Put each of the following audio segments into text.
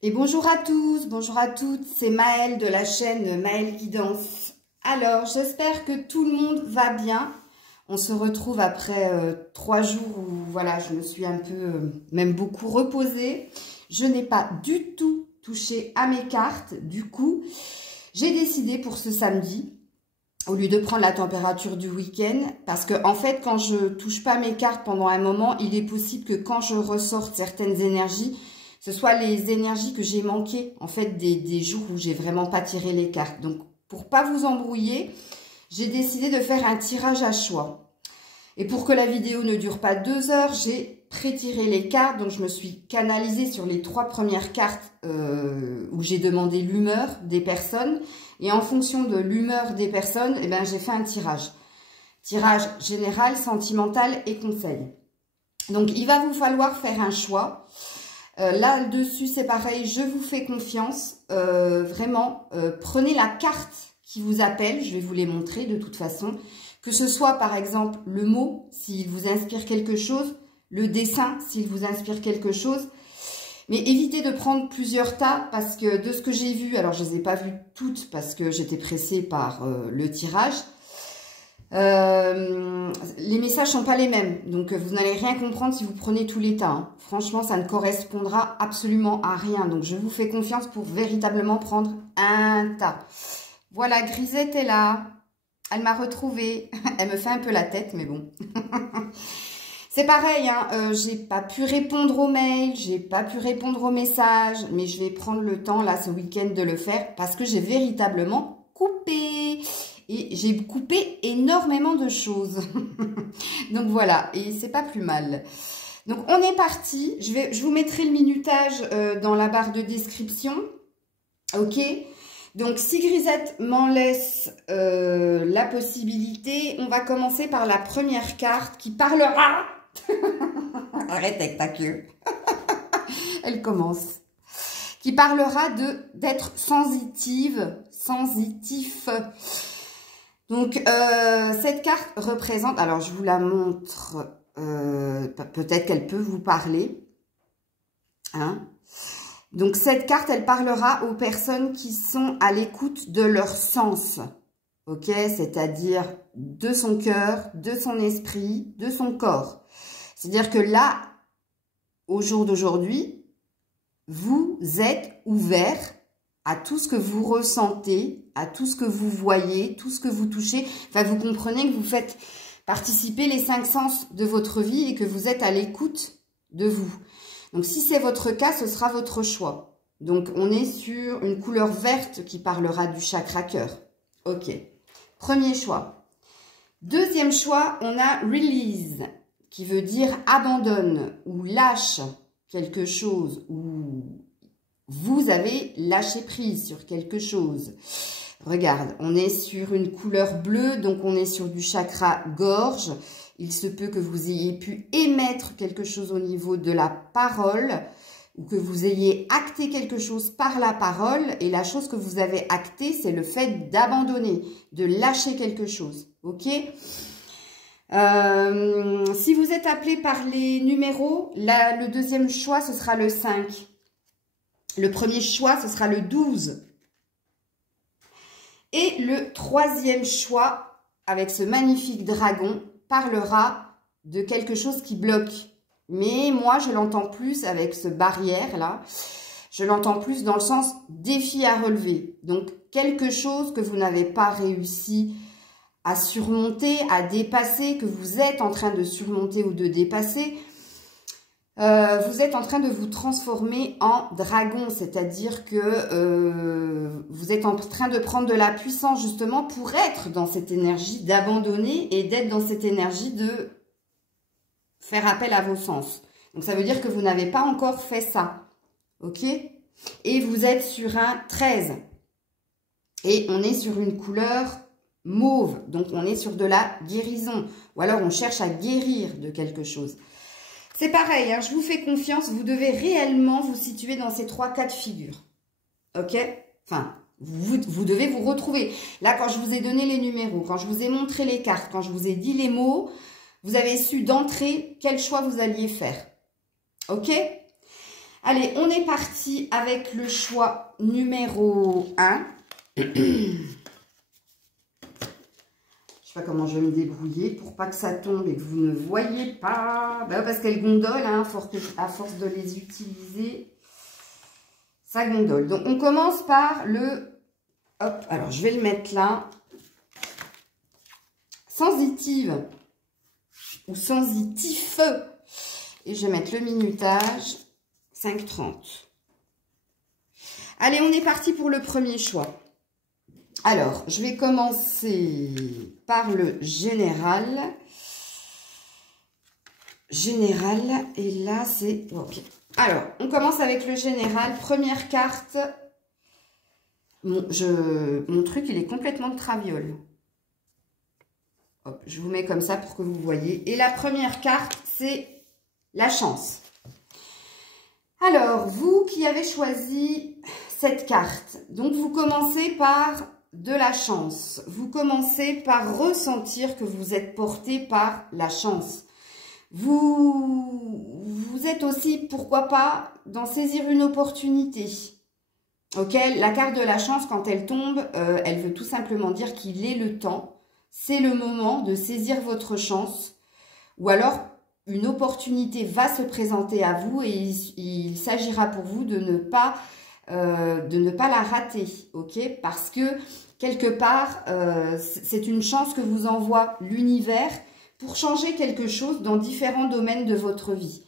Et bonjour à tous, bonjour à toutes, c'est Maëlle de la chaîne Maëlle Guidance. Alors, j'espère que tout le monde va bien. On se retrouve après 3 jours où voilà, je me suis un peu, même beaucoup reposée. Je n'ai pas du tout touché à mes cartes. Du coup, j'ai décidé pour ce samedi, au lieu de prendre la température du week-end, parce que en fait, quand je touche pas mes cartes pendant un moment, il est possible que quand je ressorte certaines énergies, ce soit les énergies que j'ai manquées, en fait, des jours où j'ai vraiment pas tiré les cartes. Donc, pour pas vous embrouiller, j'ai décidé de faire un tirage à choix. Et pour que la vidéo ne dure pas 2 heures, j'ai pré-tiré les cartes. Donc, je me suis canalisée sur les 3 premières cartes où j'ai demandé l'humeur des personnes. Et en fonction de l'humeur des personnes, eh ben, j'ai fait un tirage. Tirage général, sentimental et conseil. Donc, il va vous falloir faire un choix. Là-dessus, c'est pareil, je vous fais confiance. Vraiment, prenez la carte qui vous appelle. Je vais vous les montrer de toute façon. Que ce soit, par exemple, le mot, s'il vous inspire quelque chose. Le dessin, s'il vous inspire quelque chose. Mais évitez de prendre plusieurs tas parce que de ce que j'ai vu, alors je ne les ai pas vues toutes parce que j'étais pressée par le tirage. Les messages sont pas les mêmes, donc vous n'allez rien comprendre si vous prenez tous les tas, hein. Franchement, ça ne correspondra absolument à rien, donc je vous fais confiance pour véritablement prendre un tas. Voilà, Grisette est là, elle m'a retrouvée, elle me fait un peu la tête, mais bon. C'est pareil, hein, j'ai pas pu répondre aux mails, j'ai pas pu répondre aux messages, mais je vais prendre le temps là ce week-end de le faire parce que j'ai véritablement coupé. Et j'ai coupé énormément de choses. Donc voilà, et c'est pas plus mal. Donc on est parti. Je vous mettrai le minutage dans la barre de description. Ok. Donc si Grisette m'en laisse la possibilité, on va commencer par la première carte qui parlera. Arrête avec ta queue. Elle commence. Qui parlera d'être sensitive, sensitif. Donc, cette carte représente, alors je vous la montre, peut-être qu'elle peut vous parler. Hein? Donc, cette carte, elle parlera aux personnes qui sont à l'écoute de leur sens. Ok? C'est-à-dire de son cœur, de son esprit, de son corps. C'est-à-dire que là, au jour d'aujourd'hui, vous êtes ouvert à tout ce que vous ressentez, à tout ce que vous voyez, tout ce que vous touchez. Enfin, vous comprenez que vous faites participer les 5 sens de votre vie et que vous êtes à l'écoute de vous. Donc, si c'est votre cas, ce sera votre choix. Donc, on est sur une couleur verte qui parlera du chakra cœur. Ok. Premier choix. Deuxième choix, on a release, qui veut dire abandonne ou lâche quelque chose ou vous avez lâché prise sur quelque chose. Regarde, on est sur une couleur bleue, donc on est sur du chakra gorge. Il se peut que vous ayez pu émettre quelque chose au niveau de la parole ou que vous ayez acté quelque chose par la parole. Et la chose que vous avez actée, c'est le fait d'abandonner, de lâcher quelque chose. Ok ? Si vous êtes appelé par les numéros, le deuxième choix, ce sera le 5. Le premier choix, ce sera le 12. Et le troisième choix, avec ce magnifique dragon, parlera de quelque chose qui bloque. Mais moi, je l'entends plus avec ce barrière-là. Je l'entends plus dans le sens défi à relever. Donc, quelque chose que vous n'avez pas réussi à surmonter, à dépasser, que vous êtes en train de surmonter ou de dépasser. Vous êtes en train de vous transformer en dragon, c'est-à-dire que vous êtes en train de prendre de la puissance justement pour être dans cette énergie d'abandonner et d'être dans cette énergie de faire appel à vos sens. Donc ça veut dire que vous n'avez pas encore fait ça, ok? Et vous êtes sur un 13 et on est sur une couleur mauve, donc on est sur de la guérison ou alors on cherche à guérir de quelque chose. C'est pareil, hein, je vous fais confiance, vous devez réellement vous situer dans ces 3 cas de figure. Ok? Enfin, vous devez vous retrouver. Là, quand je vous ai donné les numéros, quand je vous ai montré les cartes, quand je vous ai dit les mots, vous avez su d'entrée quel choix vous alliez faire. Ok? Allez, on est parti avec le choix numéro 1. Je ne sais pas comment je vais me débrouiller pour pas que ça tombe et que vous ne voyez pas. Ben, parce qu'elle gondole, hein, à force de les utiliser, ça gondole. Donc, on commence par le... Hop, alors je vais le mettre là. Sensitive ou sensitif. Et je vais mettre le minutage 5,30. Allez, on est parti pour le premier choix. Alors, je vais commencer par le général. Général, et là, c'est... Ok. Alors, on commence avec le général. Première carte. Mon truc, il est complètement de traviole. Hop, je vous mets comme ça pour que vous voyez. Et la première carte, c'est la chance. Alors, vous qui avez choisi cette carte, donc vous commencez par de la chance. Vous commencez par ressentir que vous êtes porté par la chance. Vous êtes aussi, pourquoi pas, d'en saisir une opportunité. Ok, la carte de la chance, quand elle tombe, elle veut tout simplement dire qu'il est le temps. C'est le moment de saisir votre chance. Ou alors, une opportunité va se présenter à vous et il s'agira pour vous de ne pas la rater. Ok, parce que, quelque part, c'est une chance que vous envoie l'univers pour changer quelque chose dans différents domaines de votre vie.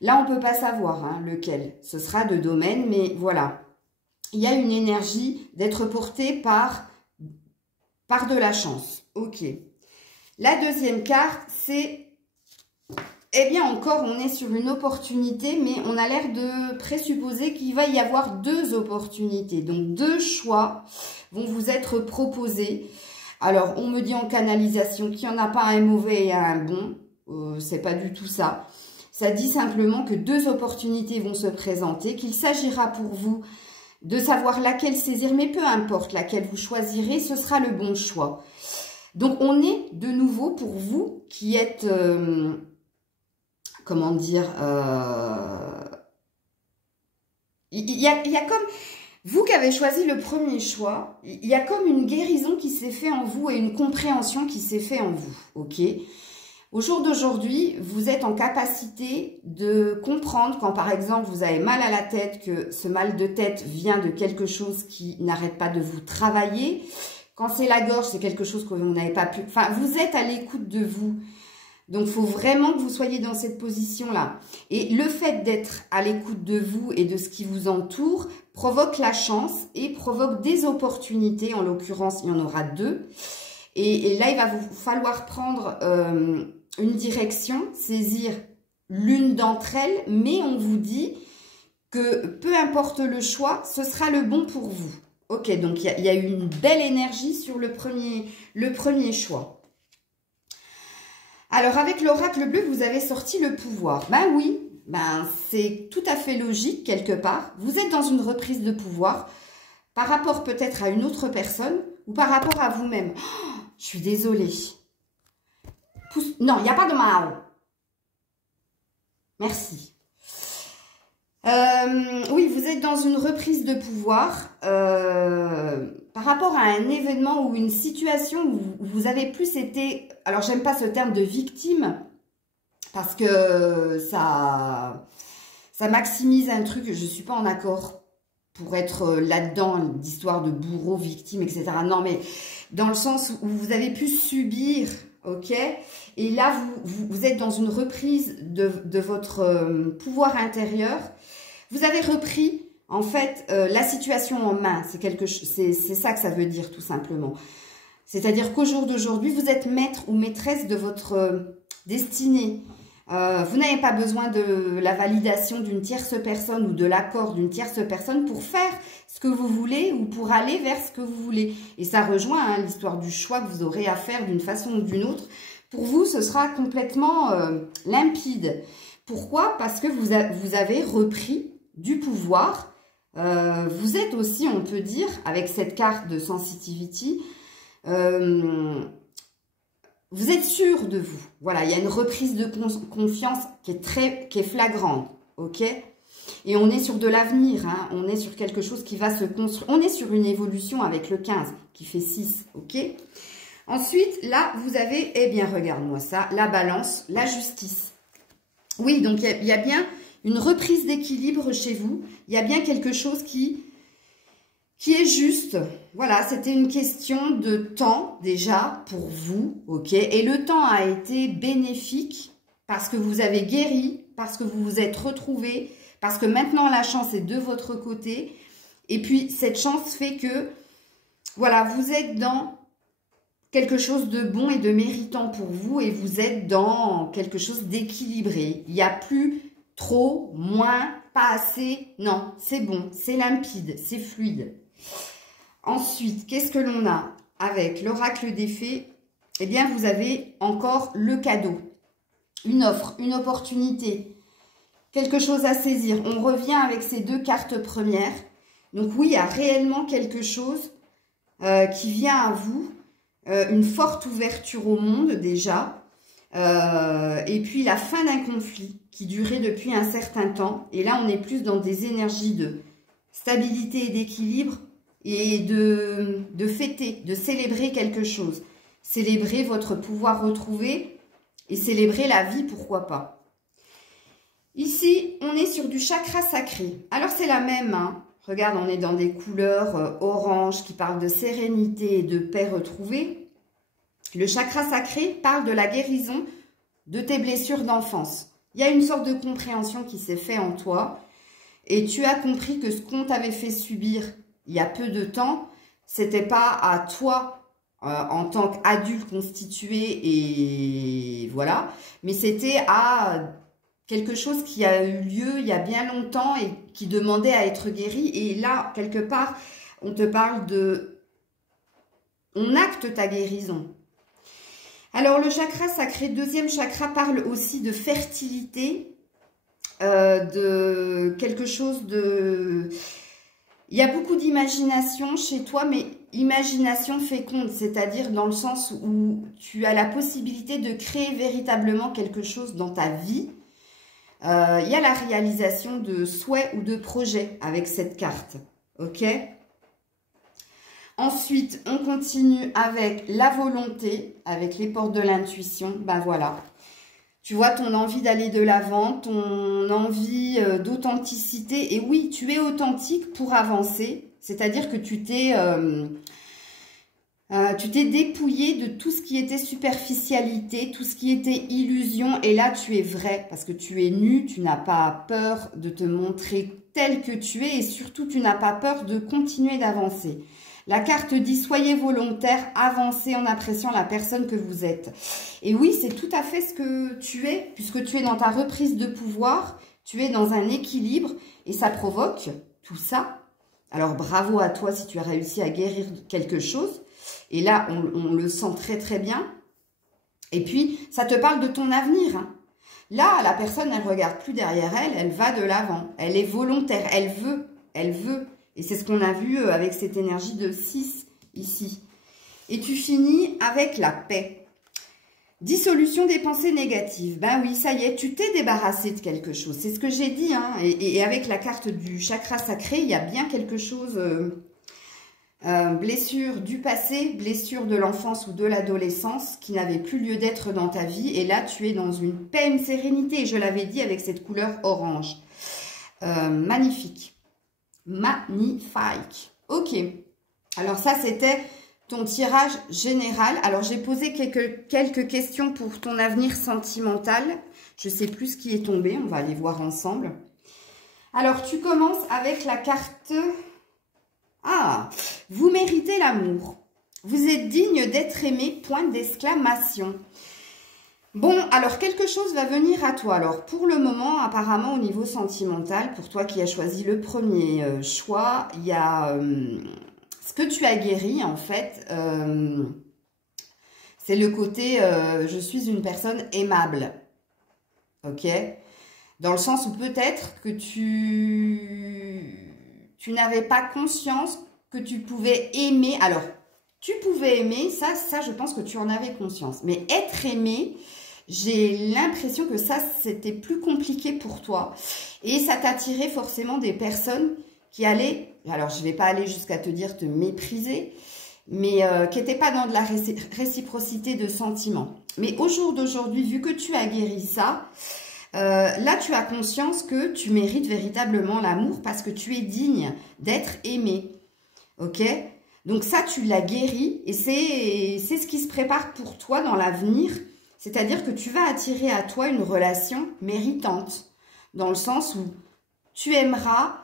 Là, on ne peut pas savoir hein, lequel. Ce sera de domaine, mais voilà. Il y a une énergie d'être porté par de la chance. Ok. La deuxième carte, c'est... Eh bien, encore, on est sur une opportunité, mais on a l'air de présupposer qu'il va y avoir deux opportunités. Donc, deux choix vont vous être proposés. Alors, on me dit en canalisation qu'il n'y en a pas un mauvais et un bon. C'est pas du tout ça. Ça dit simplement que deux opportunités vont se présenter, qu'il s'agira pour vous de savoir laquelle saisir, mais peu importe laquelle vous choisirez, ce sera le bon choix. Donc, on est de nouveau pour vous qui êtes, comment dire, il y a comme, vous qui avez choisi le premier choix, il y a comme une guérison qui s'est fait en vous et une compréhension qui s'est fait en vous, ok ? Au jour d'aujourd'hui, vous êtes en capacité de comprendre quand, par exemple, vous avez mal à la tête, que ce mal de tête vient de quelque chose qui n'arrête pas de vous travailler. Quand c'est la gorge, c'est quelque chose que vous n'avez pas pu... Enfin, vous êtes à l'écoute de vous. Donc, il faut vraiment que vous soyez dans cette position-là. Et le fait d'être à l'écoute de vous et de ce qui vous entoure provoque la chance et provoque des opportunités. En l'occurrence, il y en aura deux. Et là, il va vous falloir prendre... une direction, saisir l'une d'entre elles, mais on vous dit que peu importe le choix, ce sera le bon pour vous. Ok, donc il y a eu une belle énergie sur le premier choix. Alors, avec l'oracle bleu, vous avez sorti le pouvoir. Ben oui, c'est tout à fait logique quelque part. Vous êtes dans une reprise de pouvoir par rapport peut-être à une autre personne ou par rapport à vous-même. Oh, je suis désolée. Non, il n'y a pas de mal. Merci. Oui, vous êtes dans une reprise de pouvoir par rapport à un événement ou une situation où vous avez plus été... Alors, j'aime pas ce terme de victime parce que ça maximise un truc. Je ne suis pas en accord pour être là-dedans, d'histoire de bourreau, victime, etc. Non, mais dans le sens où vous avez pu subir... Ok, et là, vous êtes dans une reprise de votre pouvoir intérieur. Vous avez repris, en fait, la situation en main. C'est ça que ça veut dire, tout simplement. C'est-à-dire qu'au jour d'aujourd'hui, vous êtes maître ou maîtresse de votre destinée. Vous n'avez pas besoin de la validation d'une tierce personne ou de l'accord d'une tierce personne pour faire ce que vous voulez ou pour aller vers ce que vous voulez. Et ça rejoint hein, l'histoire du choix que vous aurez à faire d'une façon ou d'une autre. Pour vous, ce sera complètement limpide. Pourquoi? Parce que vous avez repris du pouvoir. Vous êtes aussi, on peut dire, avec cette carte de sensitivity, vous êtes sûr de vous. Voilà, il y a une reprise de confiance qui est flagrante. Ok? Et on est sur de l'avenir, hein. On est sur quelque chose qui va se construire. On est sur une évolution avec le 15 qui fait 6, ok? Ensuite, là, vous avez, eh bien, regarde-moi ça, la balance, la justice. Oui, donc il y a bien une reprise d'équilibre chez vous. Il y a bien quelque chose qui est juste. Voilà, c'était une question de temps déjà pour vous, ok? Et le temps a été bénéfique parce que vous avez guéri, parce que vous vous êtes retrouvés, parce que maintenant la chance est de votre côté. Et puis cette chance fait que, voilà, vous êtes dans quelque chose de bon et de méritant pour vous et vous êtes dans quelque chose d'équilibré. Il n'y a plus trop, moins, pas assez. Non, c'est bon, c'est limpide, c'est fluide. Ensuite, qu'est-ce que l'on a avec l'oracle des fées? Eh bien, vous avez encore le cadeau, une offre, une opportunité, quelque chose à saisir. On revient avec ces deux cartes premières. Donc oui, il y a réellement quelque chose qui vient à vous, une forte ouverture au monde déjà, et puis la fin d'un conflit qui durait depuis un certain temps. Et là, on est plus dans des énergies de stabilité et d'équilibre, et de fêter, de célébrer quelque chose. Célébrer votre pouvoir retrouvé et célébrer la vie, pourquoi pas. Ici, on est sur du chakra sacré. Alors, c'est la même, hein. Regarde, on est dans des couleurs orange qui parlent de sérénité et de paix retrouvée. Le chakra sacré parle de la guérison de tes blessures d'enfance. Il y a une sorte de compréhension qui s'est faite en toi et tu as compris que ce qu'on t'avait fait subir il y a peu de temps, c'était pas à toi en tant qu'adulte constitué et voilà, mais c'était à quelque chose qui a eu lieu il y a bien longtemps et qui demandait à être guéri. Et là, quelque part, on te parle de... On acte ta guérison. Alors, le chakra sacré, deuxième chakra, parle aussi de fertilité, de quelque chose de... Il y a beaucoup d'imagination chez toi, mais imagination féconde, c'est-à-dire dans le sens où tu as la possibilité de créer véritablement quelque chose dans ta vie. Il y a la réalisation de souhaits ou de projets avec cette carte, ok? Ensuite, on continue avec la volonté, avec les portes de l'intuition, ben voilà. Tu vois, ton envie d'aller de l'avant, ton envie d'authenticité. Et oui, tu es authentique pour avancer. C'est-à-dire que tu t'es dépouillé de tout ce qui était superficialité, tout ce qui était illusion. Et là, tu es vrai parce que tu es nu, tu n'as pas peur de te montrer tel que tu es. Et surtout, tu n'as pas peur de continuer d'avancer. La carte dit « Soyez volontaire, avancez en appréciant la personne que vous êtes ». Et oui, c'est tout à fait ce que tu es, puisque tu es dans ta reprise de pouvoir, tu es dans un équilibre, et ça provoque tout ça. Alors, bravo à toi si tu as réussi à guérir quelque chose. Et là, on le sent très très bien. Et puis, ça te parle de ton avenir, hein. Là, la personne, elle ne regarde plus derrière elle, elle va de l'avant. Elle est volontaire, elle veut, elle veut. Et c'est ce qu'on a vu avec cette énergie de 6 ici. Et tu finis avec la paix. Dissolution des pensées négatives. Ben oui, ça y est, tu t'es débarrassé de quelque chose. C'est ce que j'ai dit, hein. Et avec la carte du chakra sacré, il y a bien quelque chose... blessure du passé, blessure de l'enfance ou de l'adolescence qui n'avait plus lieu d'être dans ta vie. Et là, tu es dans une paix, une sérénité. Je l'avais dit avec cette couleur orange. Magnifique. Magnifique. Ok. Alors ça, c'était ton tirage général. Alors, j'ai posé quelques questions pour ton avenir sentimental. Je ne sais plus ce qui est tombé. On va aller voir ensemble. Alors, tu commences avec la carte... Ah, vous méritez l'amour. Vous êtes digne d'être aimé, point d'exclamation. Bon, alors quelque chose va venir à toi. Alors pour le moment, apparemment au niveau sentimental, pour toi qui as choisi le premier choix, il y a ce que tu as guéri en fait. C'est le côté je suis une personne aimable. Ok? Dans le sens où peut-être que tu n'avais pas conscience que tu pouvais aimer. Alors, tu pouvais aimer, ça je pense que tu en avais conscience. Mais être aimé, j'ai l'impression que ça, c'était plus compliqué pour toi. Et ça t'attirait forcément des personnes qui allaient, alors je ne vais pas aller jusqu'à te dire te mépriser, mais qui n'étaient pas dans de la réciprocité de sentiments. Mais au jour d'aujourd'hui, vu que tu as guéri ça, là tu as conscience que tu mérites véritablement l'amour parce que tu es digne d'être aimé. Ok? Donc ça, tu l'as guéri et c'est ce qui se prépare pour toi dans l'avenir. C'est-à-dire que tu vas attirer à toi une relation méritante. Dans le sens où tu aimeras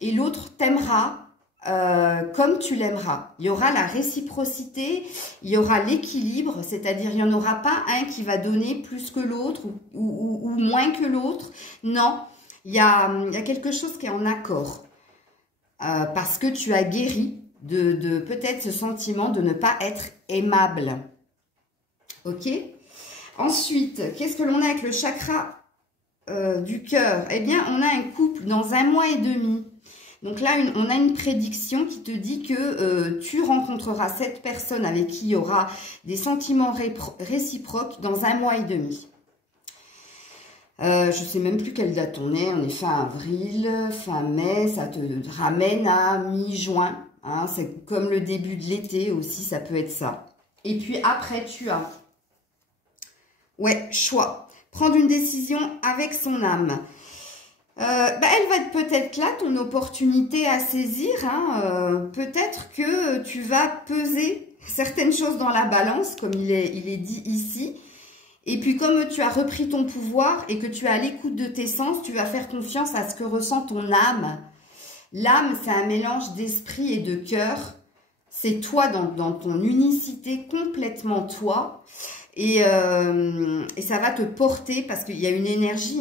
et l'autre t'aimera comme tu l'aimeras. Il y aura la réciprocité, il y aura l'équilibre, c'est-à-dire il n'y en aura pas un qui va donner plus que l'autre ou moins que l'autre. Non, il y a quelque chose qui est en accord parce que tu as guéri de peut-être ce sentiment de ne pas être aimable. Ok? Ensuite, qu'est-ce que l'on a avec le chakra du cœur? Eh bien, on a un couple dans 1 mois et demi. Donc là, on a une prédiction qui te dit que tu rencontreras cette personne avec qui il y aura des sentiments réciproques dans 1 mois et demi. Je ne sais même plus quelle date on est fin avril, fin mai, ça te ramène à mi-juin. Hein, c'est comme le début de l'été aussi, ça peut être ça. Et puis après, tu as, ouais, choix. Prendre une décision avec son âme. Elle va être peut-être là, ton opportunité à saisir. Hein, peut-être que tu vas peser certaines choses dans la balance, comme il est dit ici. Et puis comme tu as repris ton pouvoir et que tu es à l'écoute de tes sens, tu vas faire confiance à ce que ressent ton âme. L'âme, c'est un mélange d'esprit et de cœur. C'est toi dans ton unicité, complètement toi. Et ça va te porter parce qu'il y a une énergie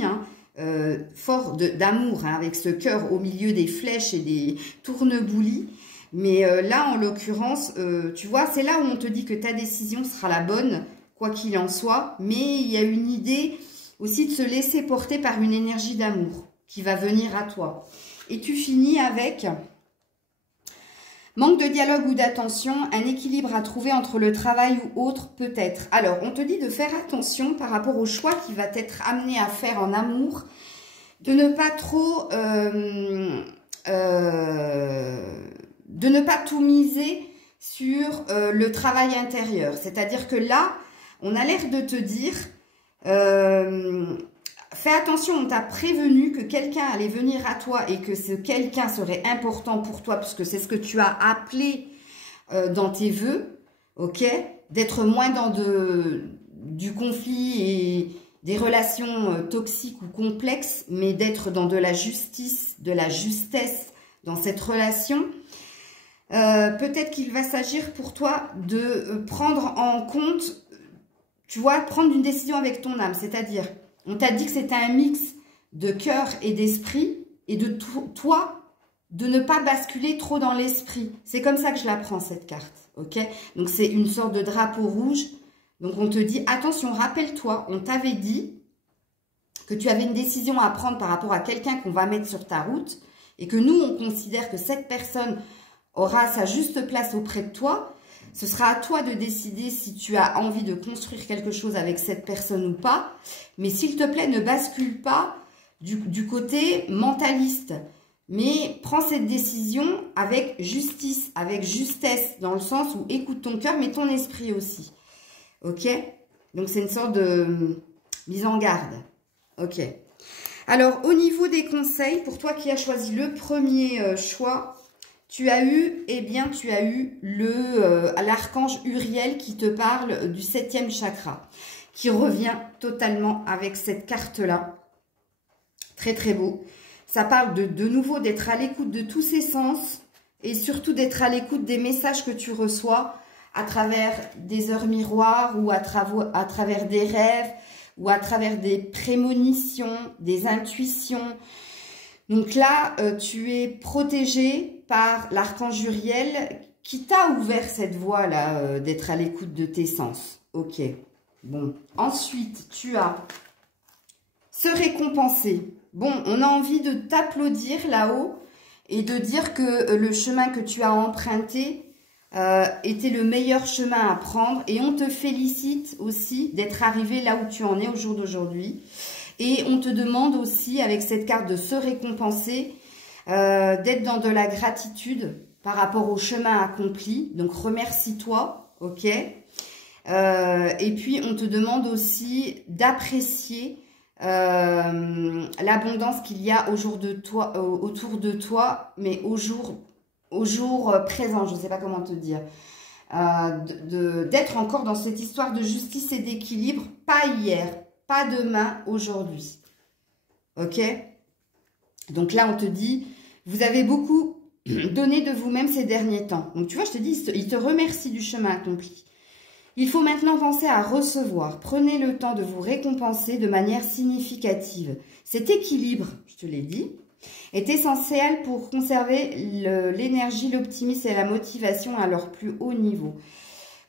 fort d'amour avec ce cœur au milieu des flèches et des tourneboulis. Mais là, en l'occurrence, tu vois, c'est là où on te dit que ta décision sera la bonne, quoi qu'il en soit. Mais il y a une idée aussi de se laisser porter par une énergie d'amour qui va venir à toi. Et tu finis avec manque de dialogue ou d'attention, un équilibre à trouver entre le travail ou autre peut-être. Alors, on te dit de faire attention par rapport au choix qui va t'être amené à faire en amour, de ne pas trop, de ne pas tout miser sur le travail intérieur. C'est-à-dire que là, on a l'air de te dire, fais attention, on t'a prévenu que quelqu'un allait venir à toi et que ce quelqu'un serait important pour toi, puisque c'est ce que tu as appelé dans tes vœux, ok? D'être moins dans du conflit et des relations toxiques ou complexes, mais d'être dans de la justice, de la justesse dans cette relation. Peut-être qu'il va s'agir pour toi de prendre en compte, tu vois, prendre une décision avec ton âme, c'est-à-dire... On t'a dit que c'était un mix de cœur et d'esprit et de toi, de ne pas basculer trop dans l'esprit. C'est comme ça que je la prends, cette carte. Ok? Donc, c'est une sorte de drapeau rouge. Donc, on te dit, attention, rappelle-toi, on t'avait dit que tu avais une décision à prendre par rapport à quelqu'un qu'on va mettre sur ta route et que nous, on considère que cette personne aura sa juste place auprès de toi. Ce sera à toi de décider si tu as envie de construire quelque chose avec cette personne ou pas. Mais s'il te plaît, ne bascule pas du côté mentaliste. Mais prends cette décision avec justice, avec justesse, dans le sens où écoute ton cœur, mais ton esprit aussi. Ok? Donc, c'est une sorte de mise en garde. Ok. Alors, au niveau des conseils, pour toi qui as choisi le premier choix... Tu as eu, eh bien, tu as eu l'archange Uriel qui te parle du 7e chakra, qui revient totalement avec cette carte-là. Très, très beau. Ça parle de nouveau d'être à l'écoute de tous ses sens et surtout d'être à l'écoute des messages que tu reçois à travers des heures miroirs ou à travers des rêves ou à travers des prémonitions, des intuitions. Donc là, tu es protégé par l'archange Uriel qui t'a ouvert cette voie-là d'être à l'écoute de tes sens. Ok. Bon. Ensuite, tu as se récompenser. Bon, on a envie de t'applaudir là-haut et de dire que le chemin que tu as emprunté était le meilleur chemin à prendre. Et on te félicite aussi d'être arrivé là où tu en es au jour d'aujourd'hui. Et on te demande aussi, avec cette carte, de se récompenser, d'être dans de la gratitude par rapport au chemin accompli. Donc, remercie-toi, ok? Et puis, on te demande aussi d'apprécier l'abondance qu'il y a autour de toi, mais au jour présent, je ne sais pas comment te dire. D'être encore dans cette histoire de justice et d'équilibre, pas hier, pas demain, aujourd'hui. Ok? Donc là, on te dit, vous avez beaucoup donné de vous-même ces derniers temps. Donc tu vois, je te dis, il te remercie du chemin accompli. Il faut maintenant penser à recevoir. Prenez le temps de vous récompenser de manière significative. Cet équilibre, je te l'ai dit, est essentiel pour conserver l'énergie, l'optimisme et la motivation à leur plus haut niveau.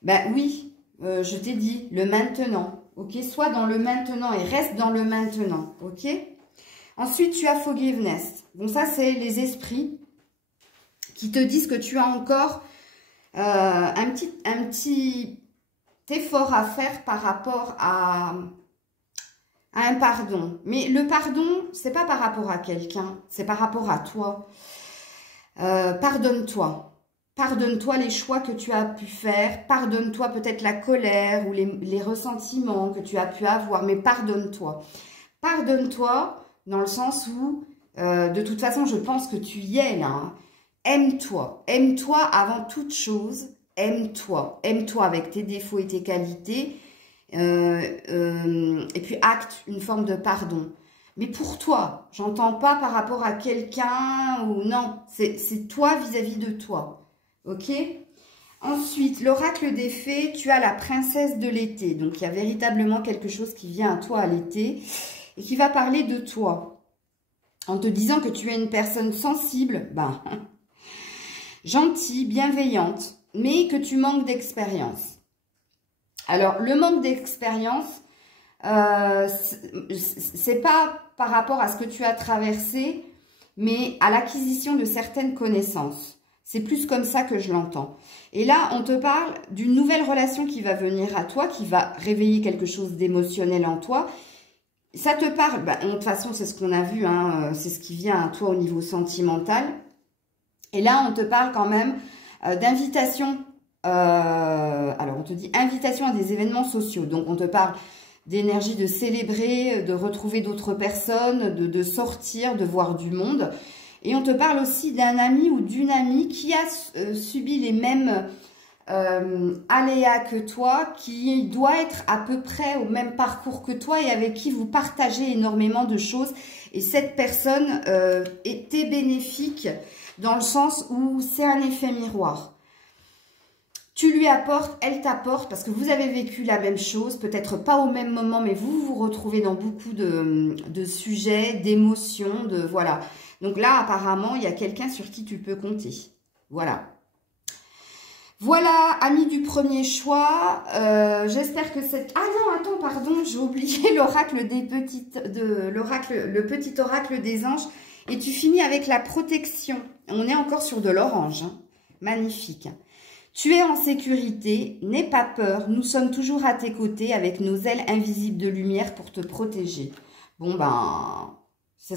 Ben oui, je t'ai dit, le maintenant. Ok, sois dans le maintenant et reste dans le maintenant. Ok. Ensuite, tu as forgiveness. Bon, ça, c'est les esprits qui te disent que tu as encore un petit effort à faire par rapport à un pardon. Mais le pardon, c'est pas par rapport à quelqu'un, c'est par rapport à toi. Pardonne-toi. Pardonne-toi les choix que tu as pu faire. Pardonne-toi peut-être la colère ou les ressentiments que tu as pu avoir. Mais pardonne-toi. Pardonne-toi dans le sens où, de toute façon, je pense que tu y es là. Hein. Aime-toi. Aime-toi avant toute chose. Aime-toi. Aime-toi avec tes défauts et tes qualités. Et puis acte une forme de pardon. Mais pour toi, j'entends pas par rapport à quelqu'un ou non. C'est toi vis-à-vis de toi. Ok? Ensuite, l'oracle des fées, tu as la princesse de l'été. Donc, il y a véritablement quelque chose qui vient à toi à l'été et qui va parler de toi. En te disant que tu es une personne sensible, gentille, bienveillante, mais que tu manques d'expérience. Alors, le manque d'expérience, c'est pas par rapport à ce que tu as traversé, mais à l'acquisition de certaines connaissances. C'est plus comme ça que je l'entends. Et là, on te parle d'une nouvelle relation qui va venir à toi, qui va réveiller quelque chose d'émotionnel en toi. Ça te parle, de toute façon, c'est ce qu'on a vu, hein, c'est ce qui vient à toi au niveau sentimental. Et là, on te parle quand même d'invitation. Alors, on te dit invitation à des événements sociaux. Donc, on te parle d'énergie de célébrer, de retrouver d'autres personnes, de sortir, de voir du monde. Et on te parle aussi d'un ami ou d'une amie qui a subi les mêmes aléas que toi, qui doit être à peu près au même parcours que toi et avec qui vous partagez énormément de choses. Et cette personne était bénéfique dans le sens où c'est un effet miroir. Tu lui apportes, elle t'apporte, parce que vous avez vécu la même chose, peut-être pas au même moment, mais vous vous retrouvez dans beaucoup de sujets, d'émotions, voilà. Donc là, apparemment, il y a quelqu'un sur qui tu peux compter. Voilà. Voilà, amis du premier choix. J'espère que cette... Ah non, attends, pardon, j'ai oublié l'oracle le petit oracle des anges. Et tu finis avec la protection. On est encore sur de l'orange. Hein. Magnifique. Tu es en sécurité, n'aie pas peur. Nous sommes toujours à tes côtés avec nos ailes invisibles de lumière pour te protéger. Bon, ça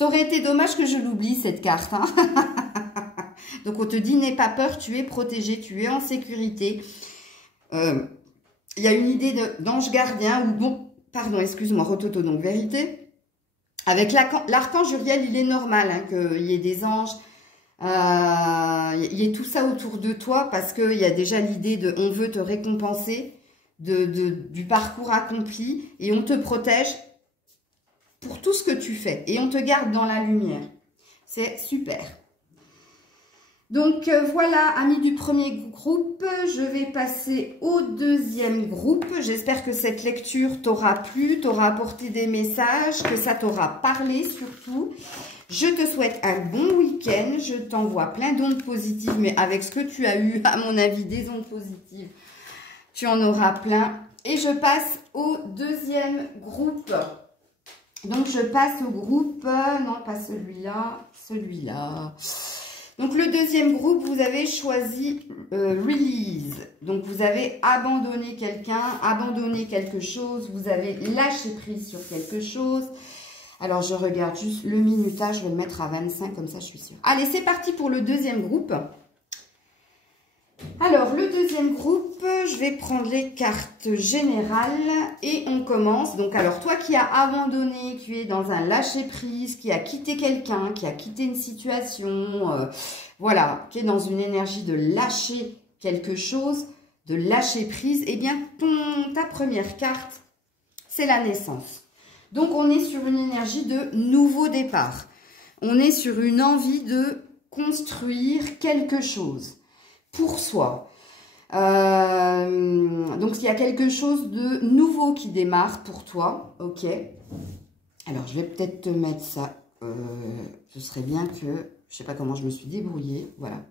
aurait été dommage que je l'oublie, cette carte. Hein. Donc, on te dit, n'aie pas peur, tu es protégé, tu es en sécurité. Il y a une idée d'ange gardien, ou bon, pardon, excuse-moi, rototo, donc vérité. Avec l'archange Uriel, il est normal hein, qu'il y ait des anges, il y ait tout ça autour de toi, parce qu'il y a déjà l'idée de, on veut te récompenser du parcours accompli, et on te protège pour tout ce que tu fais. Et on te garde dans la lumière. C'est super. Donc voilà, amis du premier groupe, je vais passer au deuxième groupe. J'espère que cette lecture t'aura plu, t'aura apporté des messages, que ça t'aura parlé surtout. Je te souhaite un bon week-end, je t'envoie plein d'ondes positives, mais avec ce que tu as eu, à mon avis, des ondes positives, tu en auras plein. Et je passe au deuxième groupe. Donc, je passe au groupe, non, pas celui-là, celui-là. Donc, le deuxième groupe, vous avez choisi Release. Donc, vous avez abandonné quelqu'un, abandonné quelque chose. Vous avez lâché prise sur quelque chose. Alors, je regarde juste le minutage. Je vais le mettre à 25, comme ça, je suis sûre. Allez, c'est parti pour le deuxième groupe. Alors, le deuxième groupe, je vais prendre les cartes générales et on commence. Donc, alors, toi qui as abandonné, qui es dans un lâcher-prise, qui a quitté quelqu'un, qui a quitté une situation, voilà, qui est dans une énergie de lâcher quelque chose, de lâcher prise, eh bien, ta première carte, c'est la naissance. Donc, on est sur une énergie de nouveau départ. On est sur une envie de construire quelque chose pour soi. Donc, il y a quelque chose de nouveau qui démarre pour toi. Ok. Alors, je vais peut-être te mettre ça. Ce serait bien que... Je ne sais pas comment je me suis débrouillée. Voilà.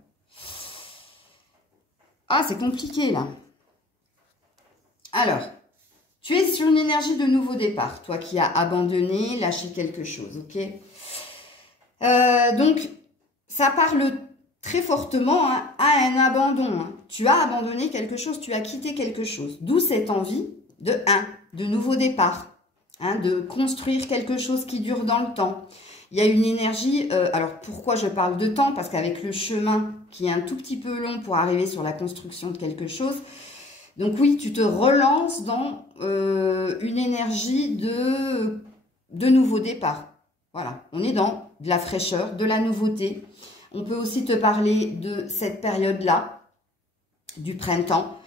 Ah, c'est compliqué, là. Alors, tu es sur une énergie de nouveau départ. Toi qui as abandonné, lâché quelque chose. Ok. Donc, ça parle très fortement à un abandon. Tu as abandonné quelque chose, tu as quitté quelque chose. D'où cette envie de nouveau départ, de construire quelque chose qui dure dans le temps. Il y a une énergie, alors pourquoi je parle de temps? Parce qu'avec le chemin qui est un tout petit peu long pour arriver sur la construction de quelque chose, donc oui, tu te relances dans une énergie de nouveau départ. Voilà, on est dans de la fraîcheur, de la nouveauté. On peut aussi te parler de cette période-là, du printemps.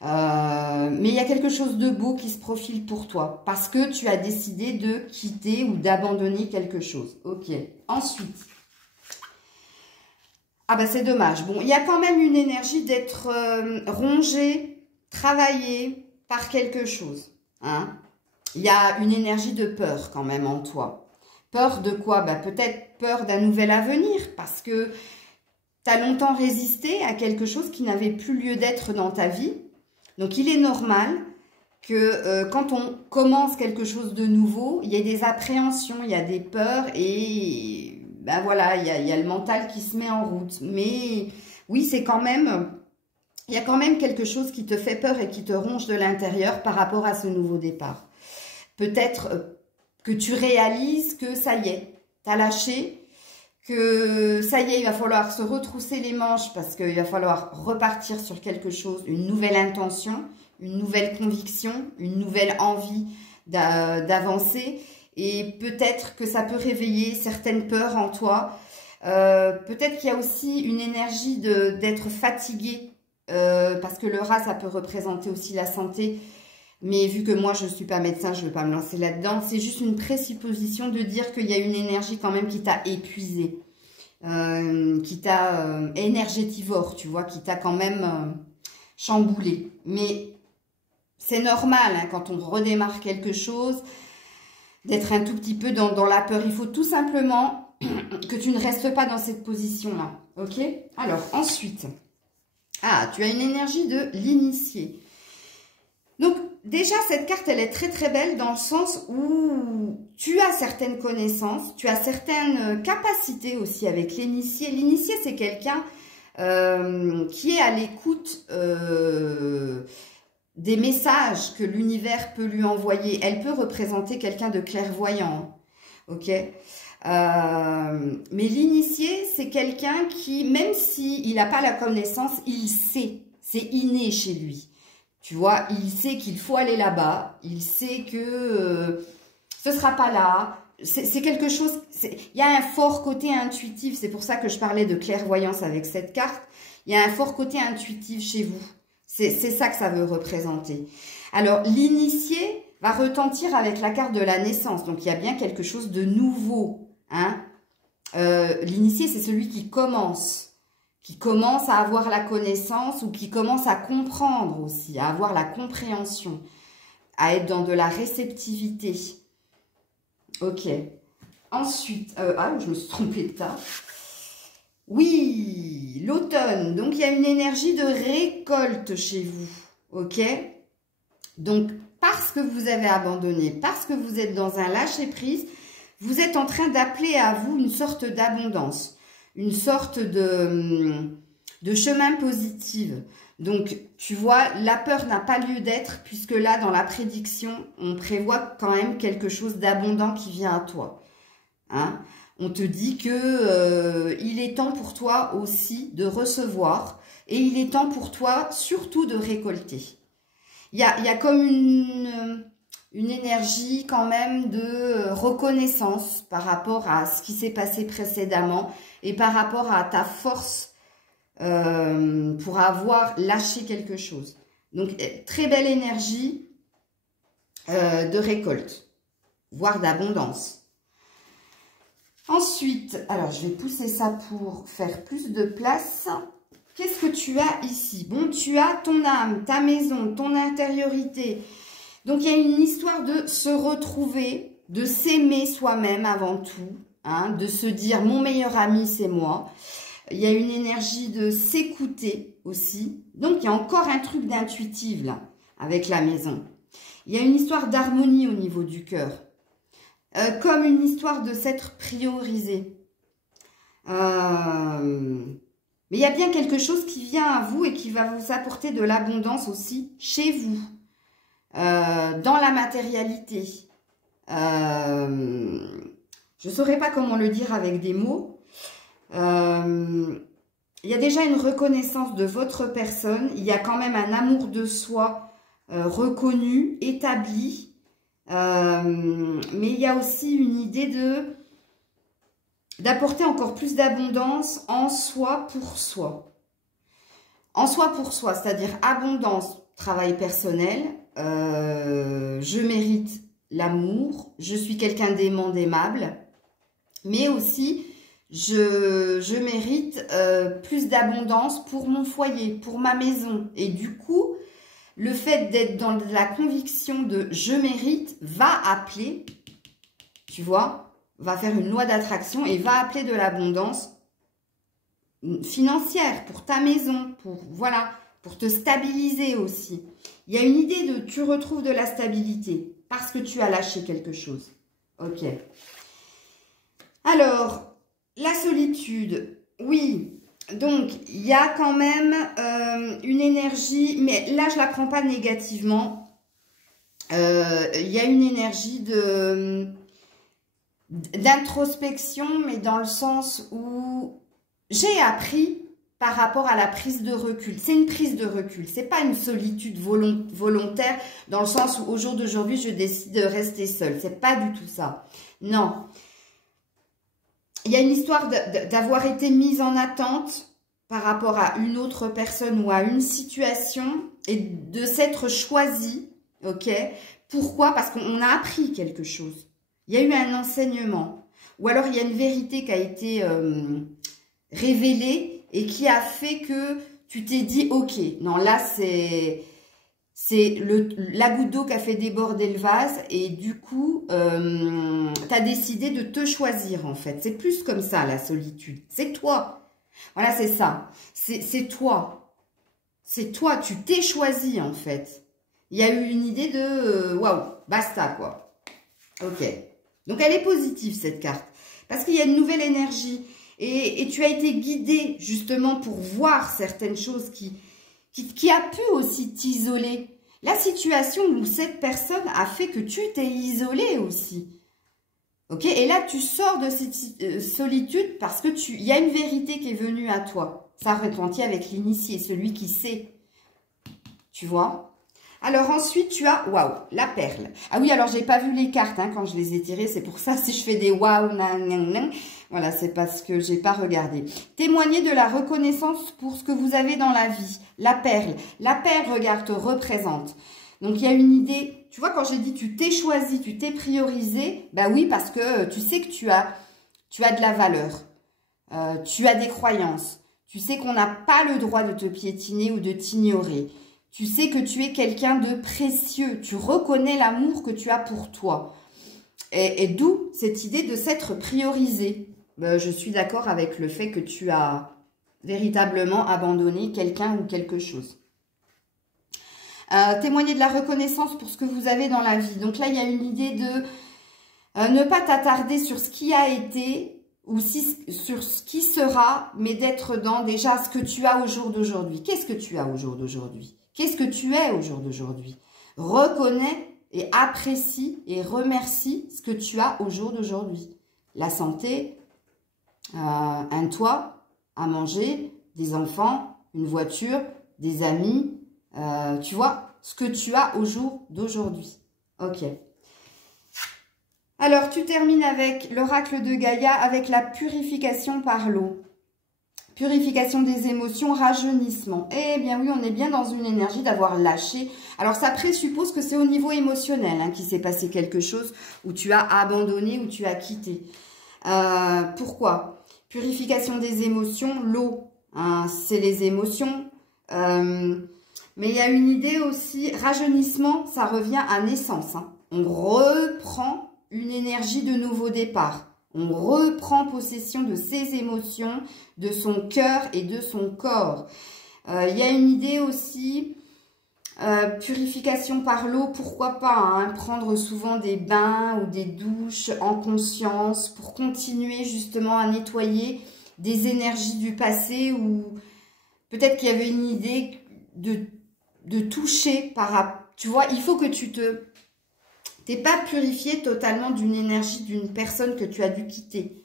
Mais il y a quelque chose de beau qui se profile pour toi parce que tu as décidé de quitter ou d'abandonner quelque chose. Ok. Ensuite, ah ben c'est dommage. Bon, il y a quand même une énergie d'être rongé, travaillé par quelque chose. Il y a une énergie de peur quand même en toi. Peur de quoi? Ben, peut-être peur d'un nouvel avenir parce que tu as longtemps résisté à quelque chose qui n'avait plus lieu d'être dans ta vie. Donc, il est normal que quand on commence quelque chose de nouveau, il y ait des appréhensions, il y a des peurs et ben voilà, il y a le mental qui se met en route. Mais oui, c'est quand même, il y a quand même quelque chose qui te fait peur et qui te ronge de l'intérieur par rapport à ce nouveau départ. Peut-être que tu réalises que ça y est, tu as lâché, que ça y est, il va falloir se retrousser les manches parce qu'il va falloir repartir sur quelque chose, une nouvelle intention, une nouvelle conviction, une nouvelle envie d'avancer. Et peut-être que ça peut réveiller certaines peurs en toi. Peut-être qu'il y a aussi une énergie d'être fatigué parce que le rat, ça peut représenter aussi la santé. Mais vu que moi, je ne suis pas médecin, je ne vais pas me lancer là-dedans. C'est juste une présupposition de dire qu'il y a une énergie quand même qui t'a épuisé. Qui t'a énergétivore, tu vois, qui t'a quand même chamboulé. Mais c'est normal, quand on redémarre quelque chose, d'être un tout petit peu dans la peur. Il faut tout simplement que tu ne restes pas dans cette position-là. Ok? Alors, ensuite, tu as une énergie de l'initié. Donc, déjà, cette carte, elle est très très belle dans le sens où tu as certaines connaissances, tu as certaines capacités aussi avec l'initié. L'initié, c'est quelqu'un qui est à l'écoute des messages que l'univers peut lui envoyer. Elle peut représenter quelqu'un de clairvoyant, ok? Mais l'initié, c'est quelqu'un qui, même s'il n'a pas la connaissance, il sait, c'est inné chez lui. Tu vois, il sait qu'il faut aller là-bas, il sait que ce ne sera pas là. C'est quelque chose, il y a un fort côté intuitif, c'est pour ça que je parlais de clairvoyance avec cette carte. Il y a un fort côté intuitif chez vous. C'est ça que ça veut représenter. Alors, l'initié va retentir avec la carte de la naissance. Donc, il y a bien quelque chose de nouveau. L'initié, c'est celui qui commence à avoir la connaissance ou qui commence à comprendre aussi, à avoir la compréhension, à être dans de la réceptivité. Ok. Ensuite, je me suis trompée de tas. Oui, l'automne. Donc, il y a une énergie de récolte chez vous. Ok? Donc, parce que vous avez abandonné, parce que vous êtes dans un lâcher-prise, vous êtes en train d'appeler à vous une sorte d'abondance. une sorte de chemin positif. Donc, tu vois, la peur n'a pas lieu d'être, puisque là, dans la prédiction, on prévoit quand même quelque chose d'abondant qui vient à toi. Hein? On te dit que il est temps pour toi aussi de recevoir, et il est temps pour toi surtout de récolter. Il y a comme une énergie quand même de reconnaissance par rapport à ce qui s'est passé précédemment et par rapport à ta force pour avoir lâché quelque chose. Donc, très belle énergie de récolte, voire d'abondance. Ensuite, alors je vais pousser ça pour faire plus de place. Qu'est-ce que tu as ici? Bon, tu as ton âme, ta maison, ton intériorité. Donc, il y a une histoire de se retrouver, de s'aimer soi-même avant tout, hein, de se dire « mon meilleur ami, c'est moi ». Il y a une énergie de s'écouter aussi. Donc, il y a encore un truc d'intuitif là, avec la maison. Il y a une histoire d'harmonie au niveau du cœur. Comme une histoire de s'être priorisé. Mais il y a bien quelque chose qui vient à vous et qui va vous apporter de l'abondance aussi chez vous. Dans la matérialité. Je ne saurais pas comment le dire avec des mots. Il y a déjà une reconnaissance de votre personne. Il y a quand même un amour de soi reconnu, établi. Mais il y a aussi une idée d'apporter encore plus d'abondance en soi pour soi. En soi pour soi, c'est-à-dire abondance, travail personnel. Je mérite l'amour. Je suis quelqu'un d'aimant, d'aimable. Mais aussi, je mérite plus d'abondance pour mon foyer, pour ma maison. Et du coup, le fait d'être dans la conviction de « je mérite » va appeler, tu vois, va faire une loi d'attraction et va appeler de l'abondance financière pour ta maison, voilà, pour te stabiliser aussi. Il y a une idée de « tu retrouves de la stabilité » parce que tu as lâché quelque chose. Ok. Alors, la solitude, oui. Donc, il y a quand même une énergie, mais là, je ne la prends pas négativement. Il y a une énergie d'introspection, mais dans le sens où j'ai appris par rapport à la prise de recul. C'est une prise de recul, c'est pas une solitude volontaire, dans le sens où au jour d'aujourd'hui, je décide de rester seule. C'est pas du tout ça. Non. Il y a une histoire d'avoir été mise en attente par rapport à une autre personne ou à une situation et de s'être choisie, ok? Pourquoi? Parce qu'on a appris quelque chose. Il y a eu un enseignement. Ou alors, il y a une vérité qui a été révélée et qui a fait que tu t'es dit, ok, non, là, c'est la goutte d'eau qui a fait déborder le vase et du coup, tu as décidé de te choisir en fait. C'est plus comme ça la solitude. C'est toi. Voilà, c'est ça. C'est toi. C'est toi. Tu t'es choisi en fait. Il y a eu une idée de waouh, basta quoi. Ok. Donc elle est positive cette carte. Parce qu'il y a une nouvelle énergie. Et tu as été guidé justement pour voir certaines choses qui a pu aussi t'isoler. La situation où cette personne a fait que tu t'es isolé aussi. Ok? Et là, tu sors de cette solitude parce que il y a une vérité qui est venue à toi. Ça retentit avec l'initié, celui qui sait. Tu vois? Alors ensuite, tu as, waouh, la perle. Ah oui, alors j'ai pas vu les cartes hein, quand je les ai tirées. C'est pour ça si je fais des waouh, voilà, c'est parce que j'ai pas regardé. Témoigner de la reconnaissance pour ce que vous avez dans la vie. La perle. La perle, regarde, te représente. Donc il y a une idée. Tu vois, quand j'ai dit tu t'es choisi, tu t'es priorisé, bah oui, parce que tu sais que tu as de la valeur. Tu as des croyances. Tu sais qu'on n'a pas le droit de te piétiner ou de t'ignorer. Tu sais que tu es quelqu'un de précieux. Tu reconnais l'amour que tu as pour toi. Et d'où cette idée de s'être priorisé. Je suis d'accord avec le fait que tu as véritablement abandonné quelqu'un ou quelque chose. Témoigner de la reconnaissance pour ce que vous avez dans la vie. Donc là, il y a une idée de ne pas t'attarder sur ce qui a été ou si, sur ce qui sera, mais d'être dans déjà ce que tu as au jour d'aujourd'hui. Qu'est-ce que tu as au jour d'aujourd'hui? Qu'est-ce que tu es au jour d'aujourd'hui? Reconnais et apprécie et remercie ce que tu as au jour d'aujourd'hui. La santé, un toit, à manger, des enfants, une voiture, des amis, tu vois, ce que tu as au jour d'aujourd'hui. Ok. Alors, tu termines avec l'oracle de Gaïa, avec la purification par l'eau. Purification des émotions, rajeunissement. Eh bien oui, on est bien dans une énergie d'avoir lâché. Alors, ça présuppose que c'est au niveau émotionnel hein, qu'il s'est passé quelque chose, où tu as abandonné, où tu as quitté. Pourquoi? Purification des émotions, l'eau, hein, c'est les émotions. Mais il y a une idée aussi, rajeunissement, ça revient à naissance. Hein. On reprend une énergie de nouveau départ. On reprend possession de ses émotions, de son cœur et de son corps. Il y a une idée aussi, purification par l'eau, pourquoi pas, hein, prendre souvent des bains ou des douches en conscience pour continuer justement à nettoyer des énergies du passé ou peut-être qu'il y avait une idée de toucher par... Tu vois, il faut que tu t'es pas purifié totalement d'une énergie d'une personne que tu as dû quitter.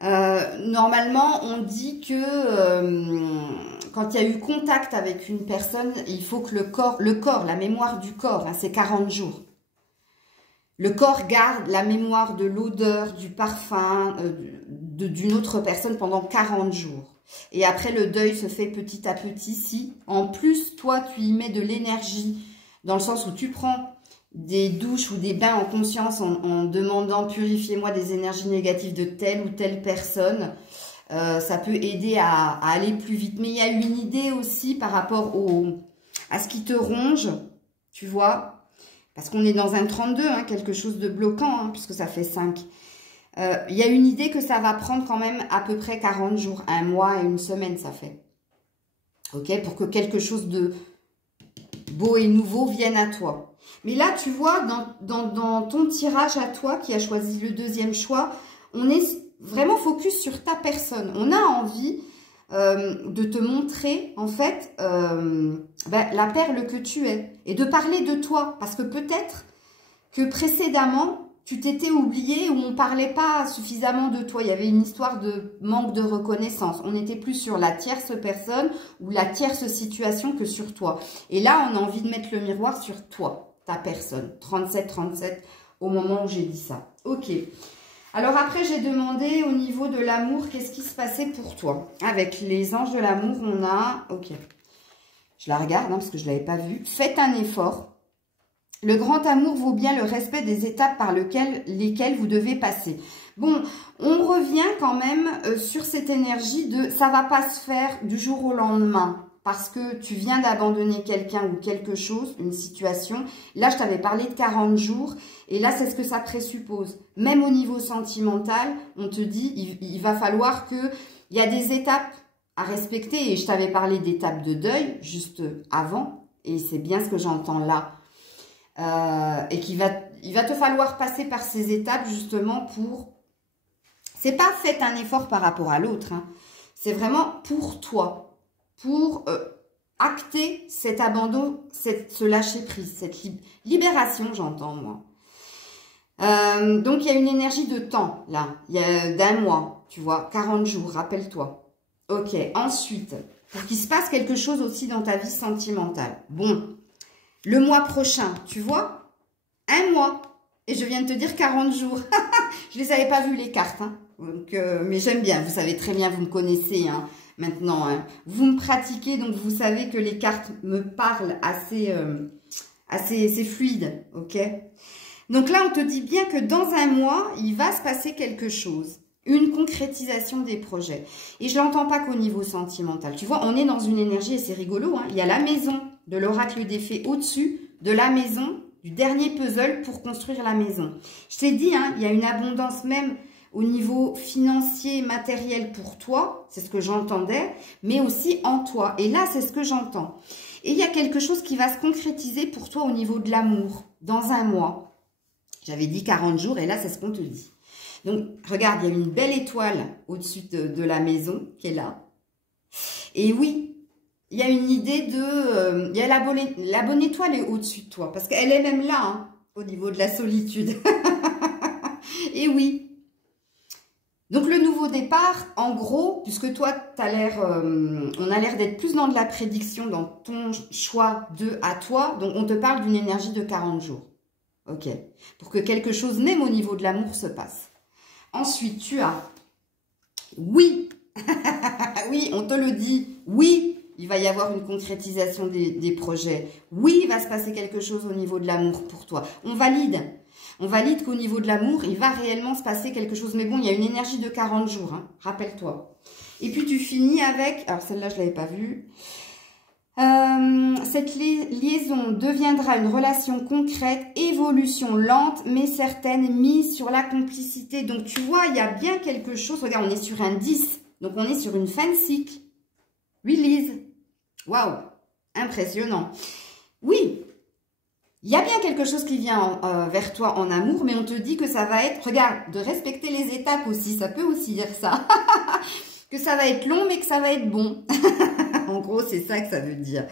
Normalement, on dit que quand il y a eu contact avec une personne, il faut que le corps, la mémoire du corps, hein, c'est 40 jours. Le corps garde la mémoire de l'odeur, du parfum d'une autre personne pendant 40 jours. Et après, le deuil se fait petit à petit. Si, en plus, toi, tu y mets de l'énergie, dans le sens où tu prends des douches ou des bains en conscience en demandant « Purifiez-moi des énergies négatives de telle ou telle personne », ça peut aider à aller plus vite. Mais il y a une idée aussi par rapport à ce qui te ronge, tu vois, parce qu'on est dans un 32, hein, quelque chose de bloquant, hein, puisque ça fait 5. Il y a une idée que ça va prendre quand même à peu près 40 jours, un mois et une semaine, ça fait. Ok, pour que quelque chose de beau et nouveau vienne à toi. Mais là, tu vois, dans ton tirage à toi, qui a choisi le deuxième choix, on est vraiment focus sur ta personne. On a envie de te montrer, en fait, la perle que tu es. Et de parler de toi. Parce que peut-être que précédemment, tu t'étais oublié ou on ne parlait pas suffisamment de toi. Il y avait une histoire de manque de reconnaissance. On était plus sur la tierce personne ou la tierce situation que sur toi. Et là, on a envie de mettre le miroir sur toi, ta personne. 37-37 au moment où j'ai dit ça. Ok. Alors après, j'ai demandé au niveau de l'amour, qu'est-ce qui se passait pour toi? Avec les anges de l'amour, on a... Ok. Je la regarde hein, parce que je ne l'avais pas vue. Faites un effort. Le grand amour vaut bien le respect des étapes par lesquelles vous devez passer. Bon, on revient quand même sur cette énergie de ça va pas se faire du jour au lendemain parce que tu viens d'abandonner quelqu'un ou quelque chose, une situation. Là, je t'avais parlé de 40 jours et là, c'est ce que ça présuppose. Même au niveau sentimental, on te dit il va falloir qu'il y a des étapes à respecter et je t'avais parlé d'étapes de deuil juste avant et c'est bien ce que j'entends là. Et il va te falloir passer par ces étapes justement pour... C'est pas faites un effort par rapport à l'autre, hein. C'est vraiment pour toi, pour acter cet abandon, ce lâcher-prise, cette libération, j'entends moi. Donc il y a une énergie de temps là, il y a d'un mois, tu vois, 40 jours, rappelle-toi. Ok, ensuite, pour qu'il se passe quelque chose aussi dans ta vie sentimentale. Bon... Le mois prochain, tu vois, un mois. Et je viens de te dire 40 jours. Je ne les avais pas vues les cartes. Hein. Donc, mais j'aime bien, vous savez très bien, vous me connaissez hein, maintenant. Hein. Vous me pratiquez, donc vous savez que les cartes me parlent assez fluide. Ok. Donc là, on te dit bien que dans un mois, il va se passer quelque chose. Une concrétisation des projets. Et je ne l'entends pas qu'au niveau sentimental. Tu vois, on est dans une énergie, et c'est rigolo, hein. Il y a la maison de l'oracle des fées au-dessus de la maison, du dernier puzzle pour construire la maison. Je t'ai dit, hein, il y a une abondance même au niveau financier, matériel pour toi, c'est ce que j'entendais, mais aussi en toi. Et là, c'est ce que j'entends. Et il y a quelque chose qui va se concrétiser pour toi au niveau de l'amour, dans un mois. J'avais dit 40 jours, et là, c'est ce qu'on te dit. Donc, regarde, il y a une belle étoile au-dessus de la maison qui est là. Et oui, il y a une idée de... il y a la bonne étoile est au-dessus de toi. Parce qu'elle est même là, hein, au niveau de la solitude. Et oui. Donc, le nouveau départ, en gros, puisque toi, t'as l'air, on a l'air d'être plus dans de la prédiction, dans ton choix de à toi. Donc, on te parle d'une énergie de 40 jours. Ok. Pour que quelque chose, même au niveau de l'amour, se passe. Ensuite, tu as... Oui. Oui, on te le dit. Oui, il va y avoir une concrétisation des projets. Oui, il va se passer quelque chose au niveau de l'amour pour toi. On valide. On valide qu'au niveau de l'amour, il va réellement se passer quelque chose. Mais bon, il y a une énergie de 40 jours, hein, rappelle-toi. Et puis, tu finis avec... Alors, celle-là, je ne l'avais pas vue. Cette liaison deviendra une relation concrète, évolution lente, mais certaine, mise sur la complicité. Donc, tu vois, il y a bien quelque chose. Regarde, on est sur un 10. Donc, on est sur une fin de cycle. Release. Waouh, impressionnant. Oui. Il y a bien quelque chose qui vient vers toi en amour, mais on te dit que ça va être, regarde, de respecter les étapes aussi, ça peut aussi dire ça. Que ça va être long, mais que ça va être bon. En gros, c'est ça que ça veut dire.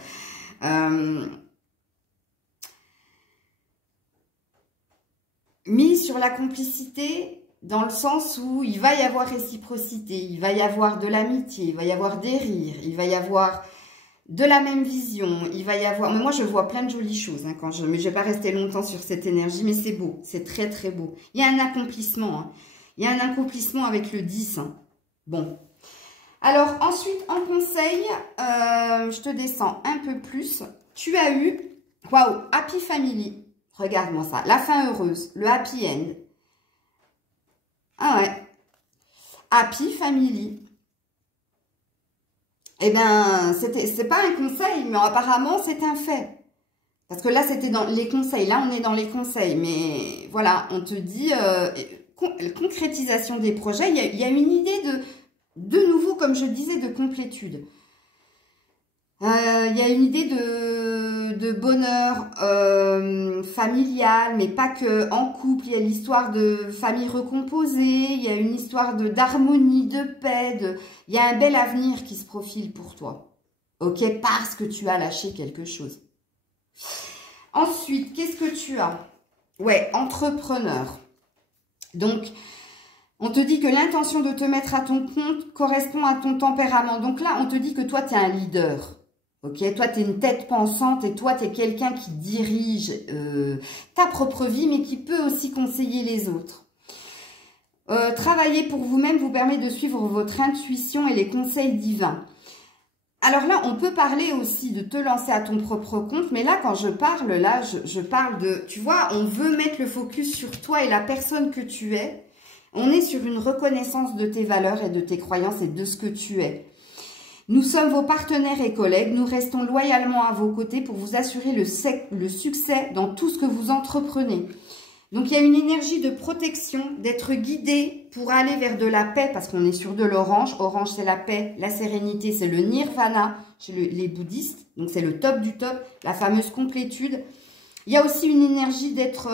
Mis sur la complicité, dans le sens où il va y avoir réciprocité, il va y avoir de l'amitié, il va y avoir des rires, il va y avoir... de la même vision, il va y avoir... Mais moi, je vois plein de jolies choses. Hein, mais je ne vais pas rester longtemps sur cette énergie, mais c'est beau. C'est très, très beau. Il y a un accomplissement. Hein. Il y a un accomplissement avec le 10. Hein. Bon. Alors, ensuite, en conseil, je te descends un peu plus. Tu as eu... Waouh, Happy Family. Regarde-moi ça. La fin heureuse. Le happy end. Ah ouais. Happy Family. Eh bien, c'est pas un conseil, mais apparemment, c'est un fait. Parce que là, c'était dans les conseils. Là, on est dans les conseils. Mais voilà, on te dit concrétisation des projets. Il y a une idée de nouveau, comme je disais, de complétude. Il y a une idée de bonheur familial, mais pas que en couple. Il y a l'histoire de famille recomposée, il y a une histoire d'harmonie, de paix. Il y a un bel avenir qui se profile pour toi. Ok, parce que tu as lâché quelque chose. Ensuite, qu'est-ce que tu as? Ouais, entrepreneur. Donc, on te dit que l'intention de te mettre à ton compte correspond à ton tempérament. Donc là, on te dit que toi, tu es un leader. Ok, toi, tu es une tête pensante et toi, tu es quelqu'un qui dirige ta propre vie, mais qui peut aussi conseiller les autres. Travailler pour vous-même vous permet de suivre votre intuition et les conseils divins. Alors là, on peut parler aussi de te lancer à ton propre compte, mais là, quand je parle, là, je parle de... Tu vois, on veut mettre le focus sur toi et la personne que tu es. On est sur une reconnaissance de tes valeurs et de tes croyances et de ce que tu es. Nous sommes vos partenaires et collègues. Nous restons loyalement à vos côtés pour vous assurer le succès dans tout ce que vous entreprenez. Donc, il y a une énergie de protection, d'être guidé pour aller vers de la paix, parce qu'on est sur de l'orange. Orange, c'est la paix, la sérénité, c'est le nirvana chez les bouddhistes. Donc, c'est le top du top, la fameuse complétude. Il y a aussi une énergie d'être...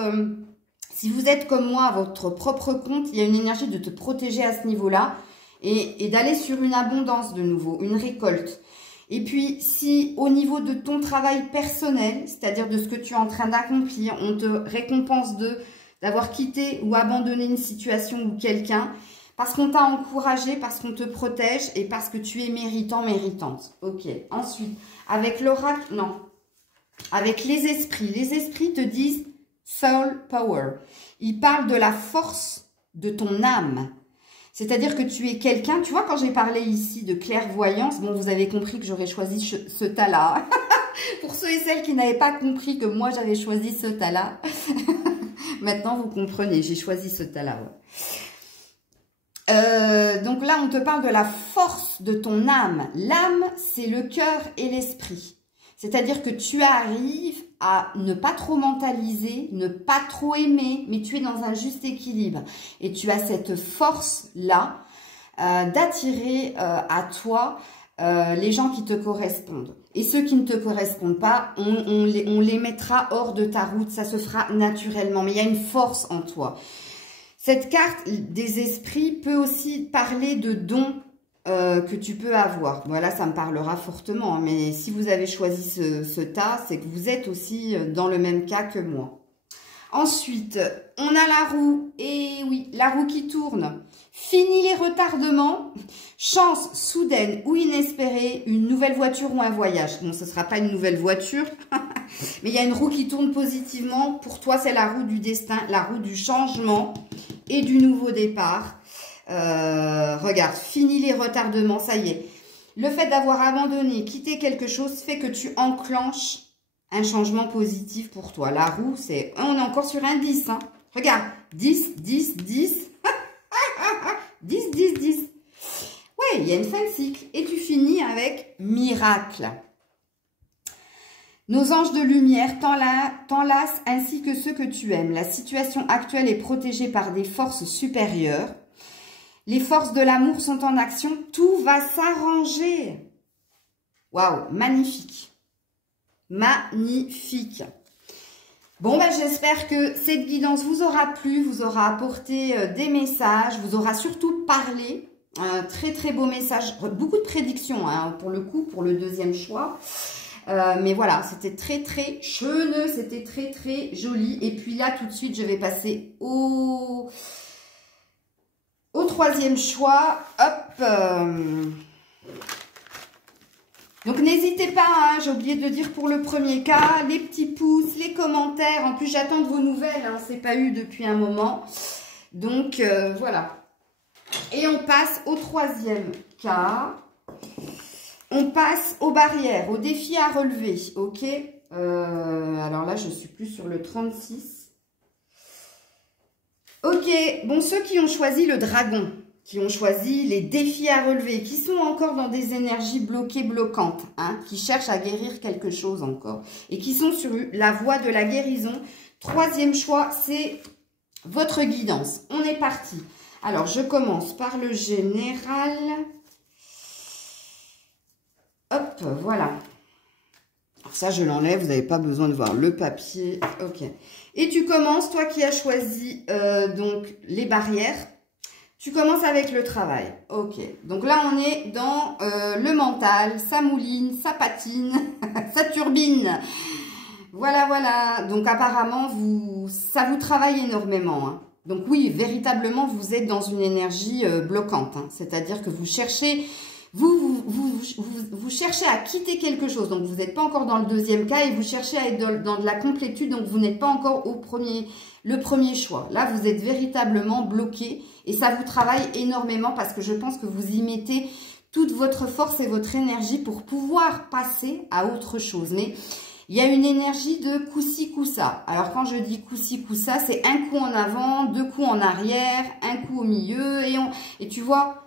si vous êtes comme moi à votre propre compte, il y a une énergie de te protéger à ce niveau-là. Et d'aller sur une abondance de nouveau, une récolte. Et puis, si au niveau de ton travail personnel, c'est-à-dire de ce que tu es en train d'accomplir, on te récompense d'avoir quitté ou abandonné une situation ou quelqu'un, parce qu'on t'a encouragé, parce qu'on te protège et parce que tu es méritant, méritante. Ok. Ensuite, avec l'oracle, non. Avec les esprits te disent soul power. Ils parlent de la force de ton âme. C'est-à-dire que tu es quelqu'un, tu vois, quand j'ai parlé ici de clairvoyance, bon, vous avez compris que j'aurais choisi ce tas-là. Pour ceux et celles qui n'avaient pas compris que moi, j'avais choisi ce tas-là. Maintenant, vous comprenez, j'ai choisi ce tas-là. Ouais. Donc là, on te parle de la force de ton âme. L'âme, c'est le cœur et l'esprit. C'est-à-dire que tu arrives à ne pas trop mentaliser, ne pas trop aimer, mais tu es dans un juste équilibre. Et tu as cette force-là d'attirer à toi les gens qui te correspondent. Et ceux qui ne te correspondent pas, on les mettra hors de ta route, ça se fera naturellement. Mais il y a une force en toi. Cette carte des esprits peut aussi parler de dons que tu peux avoir. Voilà, ça me parlera fortement. Hein, mais si vous avez choisi ce tas, c'est que vous êtes aussi dans le même cas que moi. Ensuite, on a la roue. Et oui, la roue qui tourne. Fini les retardements. Chance soudaine ou inespérée. Une nouvelle voiture ou un voyage. Non, ce ne sera pas une nouvelle voiture. Mais il y a une roue qui tourne positivement. Pour toi, c'est la roue du destin, la roue du changement et du nouveau départ. Regarde, fini les retardements, ça y est. Le fait d'avoir abandonné, quitté quelque chose fait que tu enclenches un changement positif pour toi. La roue, c'est... On est encore sur un 10. Hein. Regarde, 10, 10, 10. 10, 10, 10. Ouais, il y a une fin de cycle. Et tu finis avec miracle. Nos anges de lumière t'enlacent ainsi que ceux que tu aimes. La situation actuelle est protégée par des forces supérieures. Les forces de l'amour sont en action. Tout va s'arranger. Waouh, magnifique. Magnifique. Bon, ben, j'espère que cette guidance vous aura plu, vous aura apporté des messages, vous aura surtout parlé. Un très, très beau message. Beaucoup de prédictions, hein, pour le coup, pour le deuxième choix. Mais voilà, c'était très, très cheuneux, c'était très, très joli. Et puis là, tout de suite, je vais passer au troisième choix. Hop. Donc, n'hésitez pas, hein, j'ai oublié de dire pour le premier cas, les petits pouces, les commentaires. En plus, j'attends de vos nouvelles, hein, c'est pas eu depuis un moment. Donc, voilà. Et on passe au troisième cas. On passe aux barrières, aux défis à relever, ok. Alors là, je suis plus sur le 36. Ok, bon, ceux qui ont choisi le dragon, qui ont choisi les défis à relever, qui sont encore dans des énergies bloquées, bloquantes, hein, qui cherchent à guérir quelque chose encore, et qui sont sur la voie de la guérison. Troisième choix, c'est votre guidance. On est parti. Alors, je commence par le général. Hop, voilà. Alors ça, je l'enlève, vous n'avez pas besoin de voir le papier. Ok. Et tu commences, toi qui as choisi donc les barrières, tu commences avec le travail. Ok. Donc là, on est dans le mental, ça mouline, ça patine, ça turbine. Voilà, voilà. Donc apparemment, ça vous travaille énormément. Hein. Donc oui, véritablement, vous êtes dans une énergie bloquante. Hein. C'est-à-dire que vous cherchez... Vous cherchez à quitter quelque chose, donc vous n'êtes pas encore dans le deuxième cas et vous cherchez à être dans de la complétude, donc vous n'êtes pas encore le premier choix. Là, vous êtes véritablement bloqué et ça vous travaille énormément parce que je pense que vous y mettez toute votre force et votre énergie pour pouvoir passer à autre chose. Mais il y a une énergie de coup-ci, coup-ça. Alors, quand je dis coup-ci, coup-ça, c'est un coup en avant, deux coups en arrière, un coup au milieu et tu vois...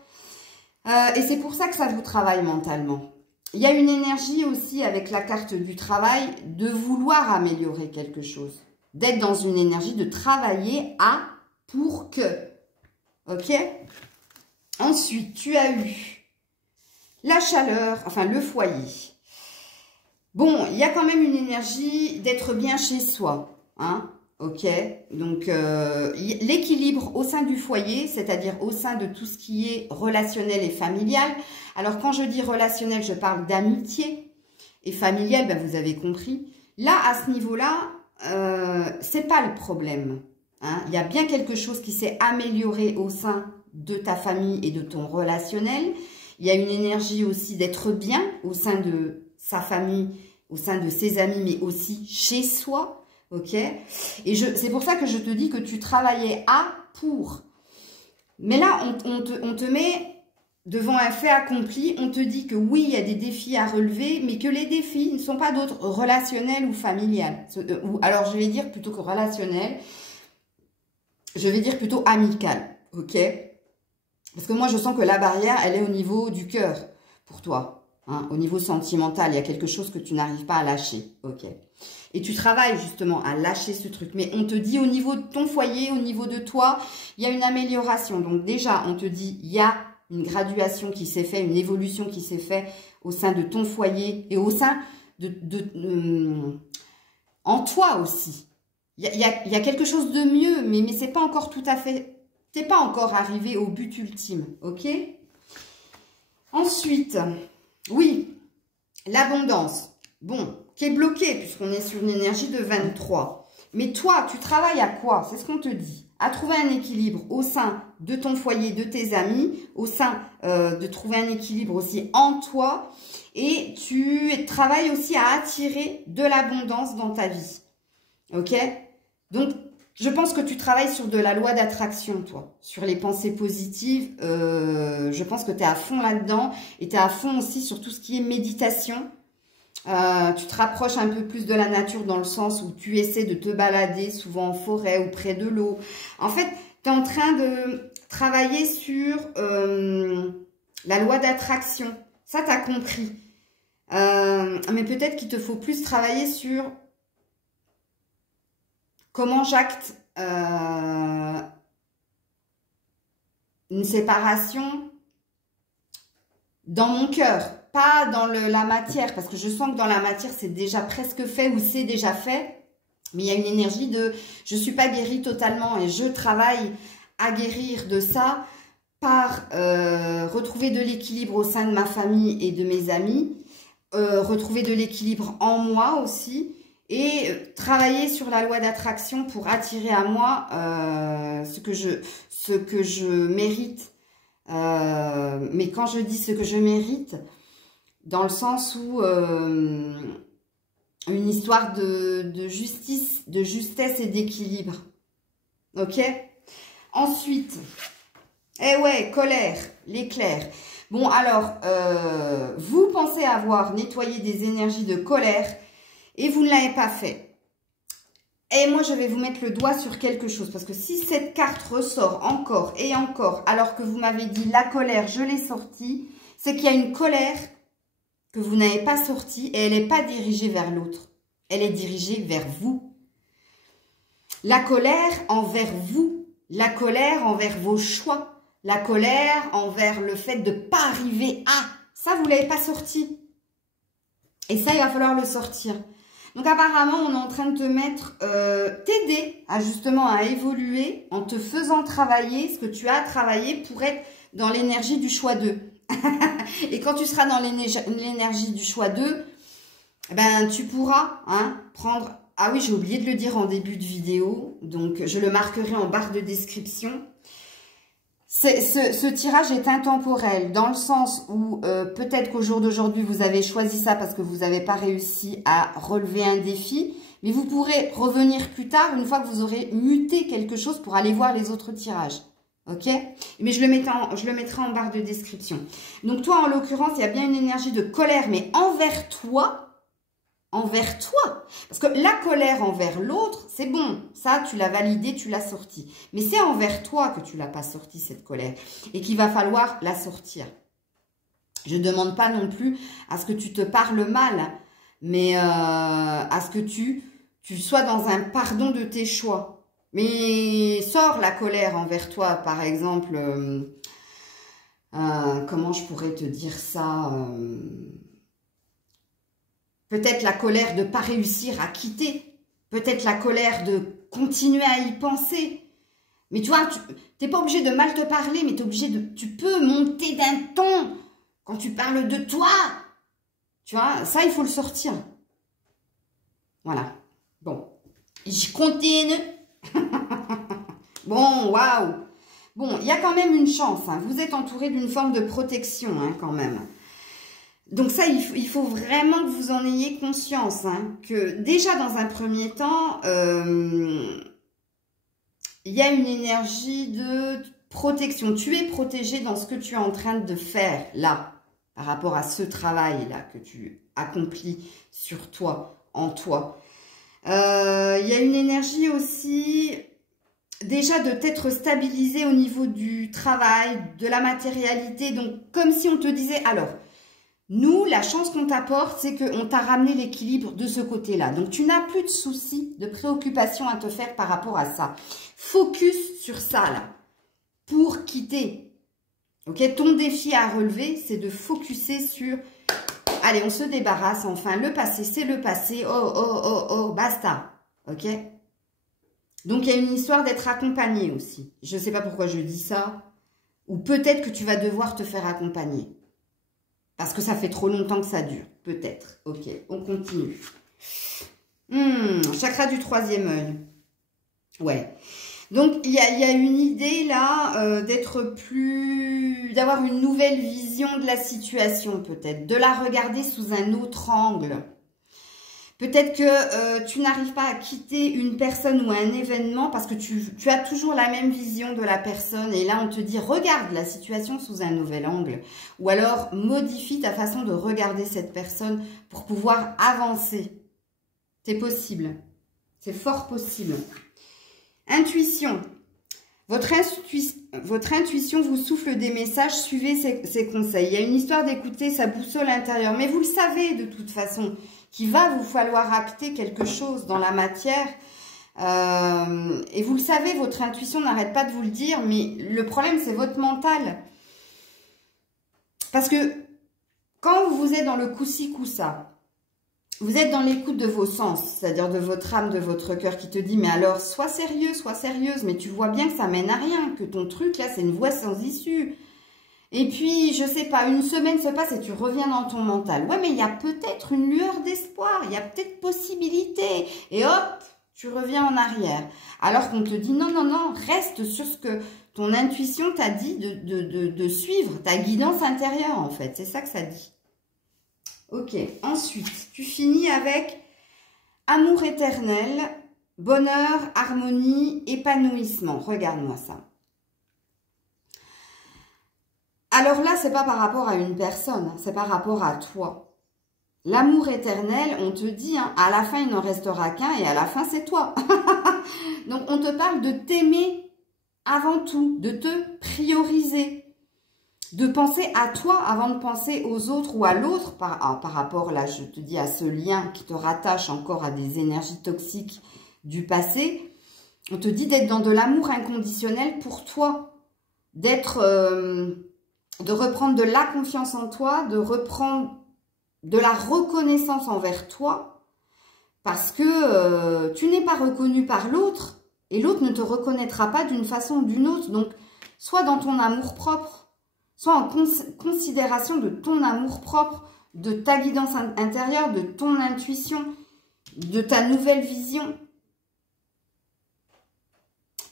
et c'est pour ça que ça vous travaille mentalement. Il y a une énergie aussi avec la carte du travail de vouloir améliorer quelque chose. D'être dans une énergie de travailler à pour que. Ok? Ensuite, tu as eu la chaleur, enfin le foyer. Bon, il y a quand même une énergie d'être bien chez soi. Hein? Ok, donc l'équilibre au sein du foyer, c'est-à-dire au sein de tout ce qui est relationnel et familial. Alors, quand je dis relationnel, je parle d'amitié et familial, ben, vous avez compris. Là, à ce niveau-là, c'est pas le problème. Hein. Il y a bien quelque chose qui s'est amélioré au sein de ta famille et de ton relationnel. Il y a une énergie aussi d'être bien au sein de sa famille, au sein de ses amis, mais aussi chez soi. Ok, et c'est pour ça que je te dis que tu travaillais à pour. Mais là, on te met devant un fait accompli. On te dit que oui, il y a des défis à relever, mais que les défis ne sont pas d'autres relationnels ou familiales. Alors, je vais dire plutôt que relationnel, je vais dire plutôt amical. Ok, parce que moi, je sens que la barrière, elle est au niveau du cœur pour toi. Hein, au niveau sentimental, il y a quelque chose que tu n'arrives pas à lâcher. Ok. Et tu travailles justement à lâcher ce truc. Mais on te dit au niveau de ton foyer, au niveau de toi, il y a une amélioration. Donc déjà, on te dit, il y a une graduation qui s'est faite, une évolution qui s'est faite au sein de ton foyer et au sein en toi aussi. Il y a quelque chose de mieux, mais c'est pas encore tout à fait t'es pas encore arrivé au but ultime, ok? Ensuite, oui, l'abondance. Bon, qui est bloquée puisqu'on est sur une énergie de 23. Mais toi, tu travailles à quoi? C'est ce qu'on te dit. À trouver un équilibre au sein de ton foyer, de tes amis, au sein de trouver un équilibre aussi en toi. Et tu travailles aussi à attirer de l'abondance dans ta vie. Ok? Donc, je pense que tu travailles sur de la loi d'attraction, toi. Sur les pensées positives. Je pense que tu es à fond là-dedans. Et tu es à fond aussi sur tout ce qui est méditation. Tu te rapproches un peu plus de la nature dans le sens où tu essaies de te balader souvent en forêt ou près de l'eau. En fait, tu es en train de travailler sur la loi d'attraction. Ça, tu as compris. Mais peut-être qu'il te faut plus travailler sur comment j'acte une séparation dans mon cœur, pas dans la matière, parce que je sens que dans la matière, c'est déjà presque fait ou c'est déjà fait. Mais il y a une énergie de « je ne suis pas guérie totalement » et je travaille à guérir de ça par retrouver de l'équilibre au sein de ma famille et de mes amis, retrouver de l'équilibre en moi aussi et travailler sur la loi d'attraction pour attirer à moi ce que je mérite. Mais quand je dis ce que je mérite, dans le sens où une histoire de justice, de justesse et d'équilibre. Ok? Ensuite, eh ouais, colère, l'éclair. Bon, alors, vous pensez avoir nettoyé des énergies de colère et vous ne l'avez pas fait. Et moi, je vais vous mettre le doigt sur quelque chose. Parce que si cette carte ressort encore et encore, alors que vous m'avez dit la colère, je l'ai sortie, c'est qu'il y a une colère que vous n'avez pas sortie et elle n'est pas dirigée vers l'autre. Elle est dirigée vers vous. La colère envers vous. La colère envers vos choix. La colère envers le fait de ne pas arriver à. Ça, vous ne l'avez pas sorti. Et ça, il va falloir le sortir. Donc apparemment, on est en train de te mettre, t'aider justement à évoluer en te faisant travailler ce que tu as travaillé pour être dans l'énergie du choix 2. Et quand tu seras dans l'énergie du choix 2, ben, tu pourras prendre... Ah oui, j'ai oublié de le dire en début de vidéo, donc je le marquerai en barre de description. Ce tirage est intemporel dans le sens où peut-être qu'au jour d'aujourd'hui, vous avez choisi ça parce que vous n'avez pas réussi à relever un défi. Mais vous pourrez revenir plus tard, une fois que vous aurez muté quelque chose pour aller voir les autres tirages. Ok? Mais je le mettrai en barre de description. Donc toi, en l'occurrence, il y a bien une énergie de colère, mais envers toi. Envers toi. Parce que la colère envers l'autre, c'est bon. Ça, tu l'as validé, tu l'as sorti. Mais c'est envers toi que tu l'as pas sorti, cette colère. Et qu'il va falloir la sortir. Je ne demande pas non plus à ce que tu te parles mal. Mais à ce que tu sois dans un pardon de tes choix. Mais sors la colère envers toi, par exemple. Comment je pourrais te dire ça peut-être la colère de ne pas réussir à quitter. Peut-être la colère de continuer à y penser. Mais tu vois, tu n'es pas obligé de mal te parler, mais tu peux monter d'un ton quand tu parles de toi. Tu vois, ça, il faut le sortir. Voilà. Bon. Je continue. Bon, waouh. Bon, il y a quand même une chance. Vous êtes entouré d'une forme de protection, quand même. Donc ça, il faut vraiment que vous en ayez conscience, que déjà dans un premier temps, il y a une énergie de protection. Tu es protégé dans ce que tu es en train de faire là, par rapport à ce travail-là que tu accomplis sur toi, en toi. Il y a une énergie aussi déjà de t'être stabilisé au niveau du travail, de la matérialité. Donc comme si on te disait, alors... Nous, la chance qu'on t'apporte, c'est qu'on t'a ramené l'équilibre de ce côté-là. Donc, tu n'as plus de soucis, de préoccupations à te faire par rapport à ça. Focus sur ça, là, pour quitter. Ok, ton défi à relever, c'est de focuser sur... Allez, on se débarrasse, enfin, le passé, c'est le passé. Oh, oh, oh, oh, basta. Ok? Donc, il y a une histoire d'être accompagné aussi. Je ne sais pas pourquoi je dis ça. Ou peut-être que tu vas devoir te faire accompagner. Parce que ça fait trop longtemps que ça dure. Peut-être. Ok, on continue. Chakra du troisième œil. Ouais. Donc, il y a une idée là d'être plus... d'avoir une nouvelle vision de la situation peut-être. De la regarder sous un autre angle. Peut-être que tu n'arrives pas à quitter une personne ou un événement parce que tu as toujours la même vision de la personne. Et là, on te dit, regarde la situation sous un nouvel angle. Ou alors, modifie ta façon de regarder cette personne pour pouvoir avancer. C'est possible. C'est fort possible. Intuition. Votre intuition vous souffle des messages, suivez ses conseils. Il y a une histoire d'écouter sa boussole intérieure. Mais vous le savez de toute façon, qu'il va vous falloir acter quelque chose dans la matière. Et vous le savez, votre intuition n'arrête pas de vous le dire. Mais le problème, c'est votre mental. Parce que quand vous êtes dans le coup-ci, coup-ça, vous êtes dans l'écoute de vos sens, c'est-à-dire de votre âme, de votre cœur qui te dit, mais alors, sois sérieux, sois sérieuse, mais tu vois bien que ça mène à rien, que ton truc, là, c'est une voie sans issue. Et puis, je sais pas, une semaine se passe et tu reviens dans ton mental. Ouais, mais il y a peut-être une lueur d'espoir, il y a peut-être possibilité. Et hop, tu reviens en arrière. Alors qu'on te dit, non, non, non, reste sur ce que ton intuition t'a dit de suivre, ta guidance intérieure, en fait. C'est ça que ça dit. Ok, ensuite, tu finis avec amour éternel, bonheur, harmonie, épanouissement. Regarde-moi ça. Alors là, c'est pas par rapport à une personne, c'est par rapport à toi. L'amour éternel, on te dit, hein, à la fin, il n'en restera qu'un et à la fin, c'est toi. Donc, on te parle de t'aimer avant tout, de te prioriser. De penser à toi avant de penser aux autres ou à l'autre par rapport, là, je te dis, à ce lien qui te rattache encore à des énergies toxiques du passé. On te dit d'être dans de l'amour inconditionnel pour toi, de reprendre de la confiance en toi, de reprendre de la reconnaissance envers toi, parce que tu n'es pas reconnu par l'autre et l'autre ne te reconnaîtra pas d'une façon ou d'une autre. Donc, soit dans ton amour propre, soit en considération de ton amour-propre, de ta guidance intérieure, de ton intuition, de ta nouvelle vision.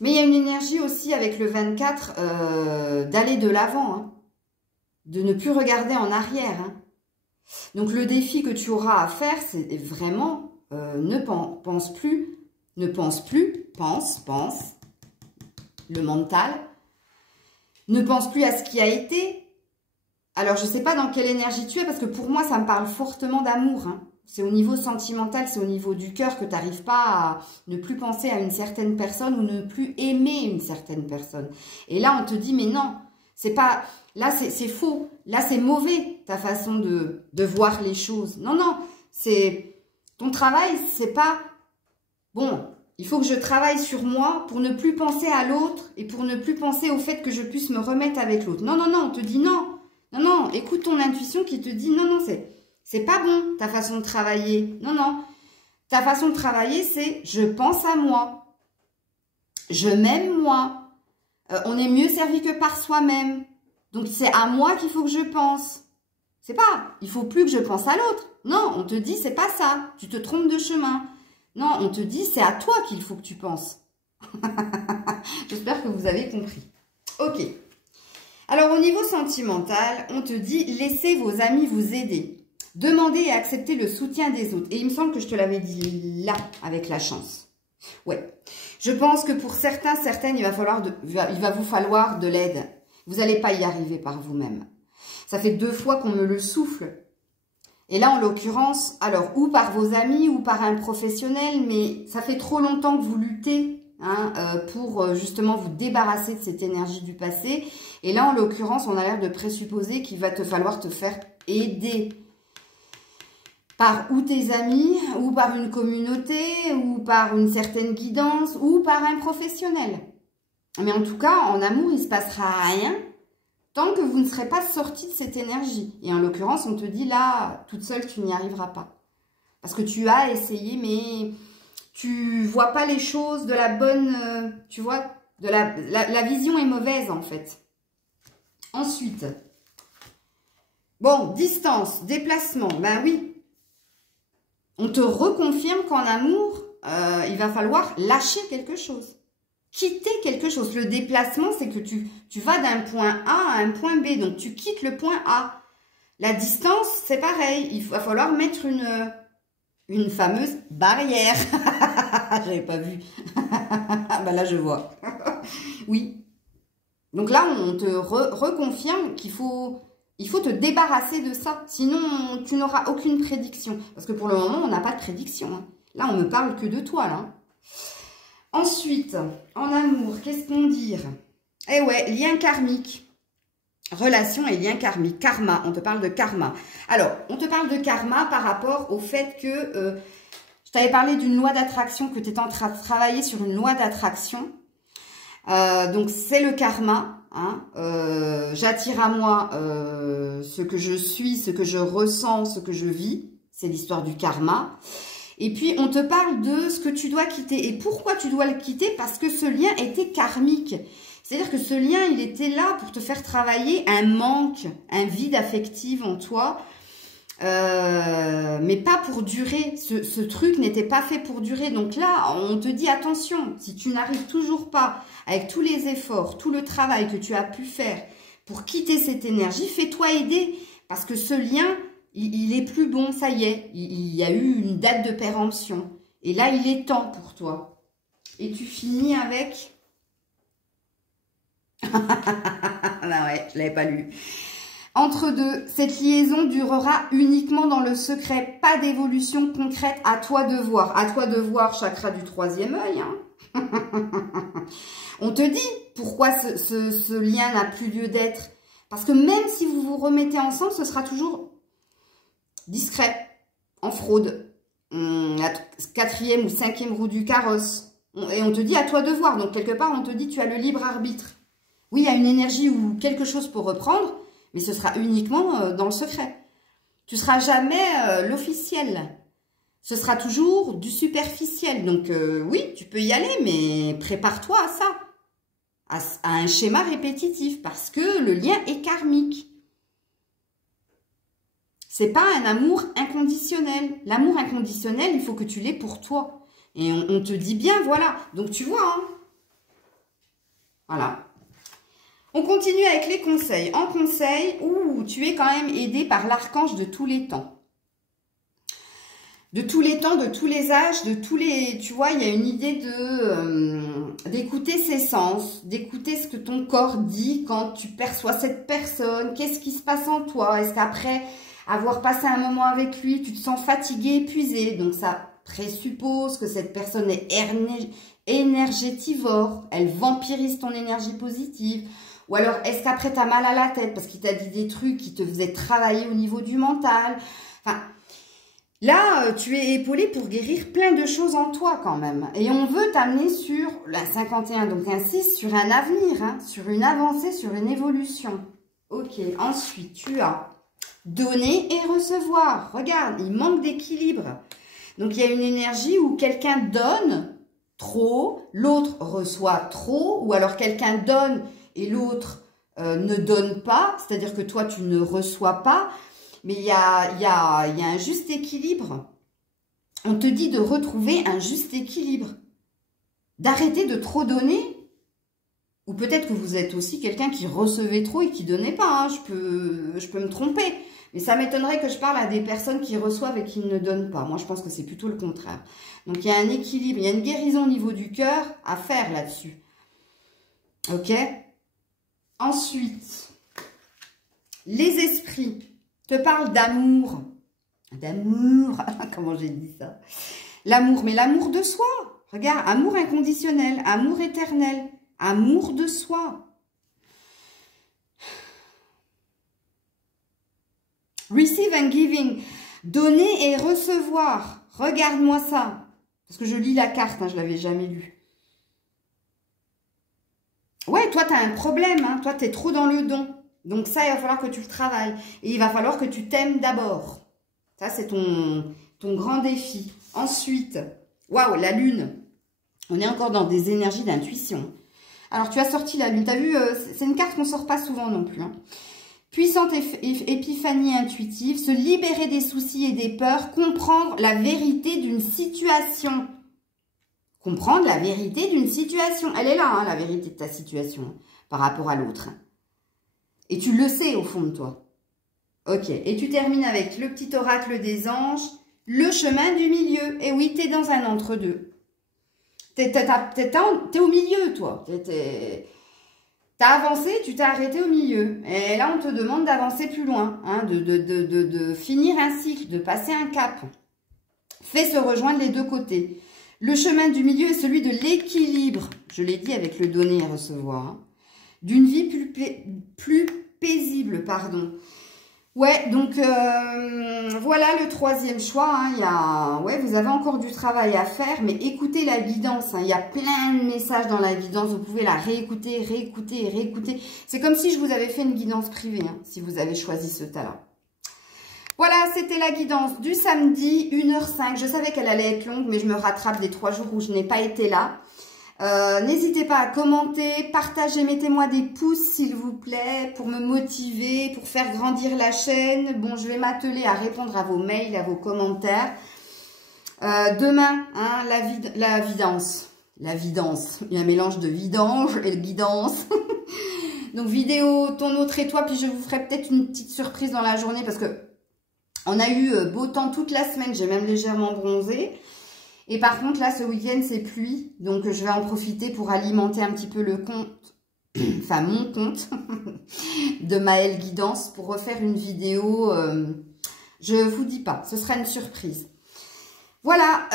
Mais il y a une énergie aussi avec le 24 d'aller de l'avant, hein, de ne plus regarder en arrière. Hein. Donc le défi que tu auras à faire, c'est vraiment pense, le mental. Ne pense plus à ce qui a été. Alors, je ne sais pas dans quelle énergie tu es, parce que pour moi, ça me parle fortement d'amour. Hein. C'est au niveau sentimental, c'est au niveau du cœur que tu n'arrives pas à ne plus penser à une certaine personne ou ne plus aimer une certaine personne. Et là, on te dit, mais non, c'est pas... Là, c'est faux. Là, c'est mauvais, ta façon de voir les choses. Non, non, c'est... Ton travail, c'est pas... Bon... Il faut que je travaille sur moi pour ne plus penser à l'autre et pour ne plus penser au fait que je puisse me remettre avec l'autre. Non, non, non, on te dit non. Non, non, écoute ton intuition qui te dit non, non, c'est pas bon ta façon de travailler. Non, non. Ta façon de travailler, c'est je pense à moi. Je m'aime moi. On est mieux servi que par soi-même. Donc, c'est à moi qu'il faut que je pense. C'est pas, il faut plus que je pense à l'autre. Non, on te dit c'est pas ça. Tu te trompes de chemin. Non, on te dit, c'est à toi qu'il faut que tu penses. J'espère que vous avez compris. Ok. Alors, au niveau sentimental, on te dit, laissez vos amis vous aider. Demandez et acceptez le soutien des autres. Et il me semble que je te l'avais dit là, avec la chance. Ouais. Je pense que pour certaines, il va vous falloir de l'aide. Vous n'allez pas y arriver par vous-même. Ça fait 2 fois qu'on me le souffle. Et là, en l'occurrence, alors, ou par vos amis, ou par un professionnel, mais ça fait trop longtemps que vous luttez hein, pour justement vous débarrasser de cette énergie du passé. Et là, en l'occurrence, on a l'air de présupposer qu'il va te falloir te faire aider par ou tes amis, ou par une communauté, ou par une certaine guidance, ou par un professionnel. Mais en tout cas, en amour, il ne se passera rien tant que vous ne serez pas sorti de cette énergie. Et en l'occurrence, on te dit là, toute seule, tu n'y arriveras pas. Parce que tu as essayé, mais tu vois pas les choses de la bonne, tu vois, de la vision est mauvaise en fait. Ensuite, bon, distance, déplacement, ben oui. On te reconfirme qu'en amour, il va falloir lâcher quelque chose. Quitter quelque chose. Le déplacement, c'est que tu vas d'un point A à un point B. Donc, tu quittes le point A. La distance, c'est pareil. Il va falloir mettre une fameuse barrière. J'avais pas vu. Ben là, je vois. Oui. Donc là, on te reconfirme qu'il faut te débarrasser de ça. Sinon, tu n'auras aucune prédiction. Parce que pour le moment, on n'a pas de prédiction. Hein. Là, on ne me parle que de toi, là. Ensuite, en amour, qu'est-ce qu'on dit? Eh ouais, lien karmique. Relation et lien karmique. Karma, on te parle de karma. Alors, on te parle de karma par rapport au fait que... je t'avais parlé d'une loi d'attraction, que tu étais en train de travailler sur une loi d'attraction. Donc, c'est le karma. Hein. J'attire à moi ce que je suis, ce que je ressens, ce que je vis. C'est l'histoire du karma. Et puis, on te parle de ce que tu dois quitter. Et pourquoi tu dois le quitter? Parce que ce lien était karmique. C'est-à-dire que ce lien, il était là pour te faire travailler un manque, un vide affectif en toi. Mais pas pour durer. Ce truc n'était pas fait pour durer. Donc là, on te dit attention, si tu n'arrives toujours pas, avec tous les efforts, tout le travail que tu as pu faire pour quitter cette énergie, fais-toi aider. Parce que ce lien... il est plus bon, ça y est. Il y a eu une date de péremption. Et là, il est temps pour toi. Et tu finis avec... ah ouais, je ne l'avais pas lu. Entre deux, cette liaison durera uniquement dans le secret. Pas d'évolution concrète, à toi de voir. À toi de voir, chakra du troisième œil. Hein. On te dit pourquoi ce lien n'a plus lieu d'être. Parce que même si vous vous remettez ensemble, ce sera toujours... discret, en fraude, la quatrième ou cinquième roue du carrosse. Et on te dit à toi de voir. Donc, quelque part, on te dit tu as le libre arbitre. Oui, il y a une énergie ou quelque chose pour reprendre, mais ce sera uniquement dans le secret. Tu ne seras jamais l'officiel. Ce sera toujours du superficiel. Donc, oui, tu peux y aller, mais prépare-toi à ça. À un schéma répétitif, parce que le lien est karmique. C'est pas un amour inconditionnel. L'amour inconditionnel, il faut que tu l'aies pour toi. Et on te dit bien, voilà. Donc, tu vois, hein. Voilà. On continue avec les conseils. En conseil, tu es quand même aidé par l'archange de tous les temps. De tous les temps, de tous les âges, de tous les... Tu vois, il y a une idée d'écouter ses sens, d'écouter ce que ton corps dit quand tu perçois cette personne. Qu'est-ce qui se passe en toi? Est-ce qu'après... avoir passé un moment avec lui, tu te sens fatigué, épuisé. Donc, ça présuppose que cette personne est énergétivore. Elle vampirise ton énergie positive. Ou alors, est-ce qu'après, tu as mal à la tête parce qu'il t'a dit des trucs qui te faisaient travailler au niveau du mental? Enfin, là, tu es épaulé pour guérir plein de choses en toi quand même. Et on veut t'amener sur la 51, donc un 6, sur un avenir, hein, sur une avancée, sur une évolution. Ok, ensuite, tu as... donner et recevoir. Regarde, il manque d'équilibre. Donc, il y a une énergie où quelqu'un donne trop, l'autre reçoit trop, ou alors quelqu'un donne et l'autre ne donne pas, c'est-à-dire que toi, tu ne reçois pas, mais il y a un juste équilibre. On te dit de retrouver un juste équilibre, d'arrêter de trop donner. Ou peut-être que vous êtes aussi quelqu'un qui recevait trop et qui ne donnait pas. Hein. Je peux me tromper. Mais ça m'étonnerait que je parle à des personnes qui reçoivent et qui ne donnent pas. Moi, je pense que c'est plutôt le contraire. Donc, il y a un équilibre, il y a une guérison au niveau du cœur à faire là-dessus. Ok? Ensuite, les esprits te parlent d'amour. D'amour. Comment j'ai dit ça? L'amour, mais l'amour de soi. Regarde, amour inconditionnel, amour éternel. Amour de soi. Receive and giving. Donner et recevoir. Regarde-moi ça. Parce que je lis la carte, hein, je ne l'avais jamais lue. Ouais, toi, tu as un problème. Hein, toi, tu es trop dans le don. Donc ça, il va falloir que tu le travailles. Et il va falloir que tu t'aimes d'abord. Ça, c'est ton grand défi. Ensuite, Waouh, la lune. On est encore dans des énergies d'intuition. Alors, tu as sorti la lune. Tu as vu, c'est une carte qu'on ne sort pas souvent non plus. Hein. Puissante épiphanie intuitive, se libérer des soucis et des peurs, comprendre la vérité d'une situation. Comprendre la vérité d'une situation. Elle est là, hein, la vérité de ta situation, par rapport à l'autre. Et tu le sais au fond de toi. Ok, et tu termines avec le petit oracle des anges, le chemin du milieu. Et oui, tu es dans un entre-deux. T'es au milieu, toi. T'as avancé, tu t'es arrêté au milieu. Et là, on te demande d'avancer plus loin, hein, de finir un cycle, de passer un cap. Fais se rejoindre les deux côtés. Le chemin du milieu est celui de l'équilibre. Je l'ai dit avec le donner et recevoir. Hein, d'une vie plus paisible, pardon. Ouais, donc voilà le troisième choix. Hein. Ouais, vous avez encore du travail à faire, mais écoutez la guidance. Hein. Il y a plein de messages dans la guidance. Vous pouvez la réécouter, réécouter, réécouter. C'est comme si je vous avais fait une guidance privée, hein, si vous avez choisi ce tas-là. Voilà, c'était la guidance du samedi, 1h05. Je savais qu'elle allait être longue, mais je me rattrape des 3 jours où je n'ai pas été là. N'hésitez pas à commenter, partager, mettez-moi des pouces s'il vous plaît pour me motiver, pour faire grandir la chaîne. Bon, je vais m'atteler à répondre à vos mails, à vos commentaires. Demain, hein, la vidance. La vidance. Il y a un mélange de vidange et de guidance. Donc vidéo, ton autre et toi, puis je vous ferai peut-être une petite surprise dans la journée parce que on a eu beau temps toute la semaine, j'ai même légèrement bronzé. Et par contre, là, ce week-end, c'est pluie. Donc, je vais en profiter pour alimenter un petit peu le compte, enfin, mon compte de Maëlle Guidance pour refaire une vidéo. Je vous dis pas, ce sera une surprise. Voilà,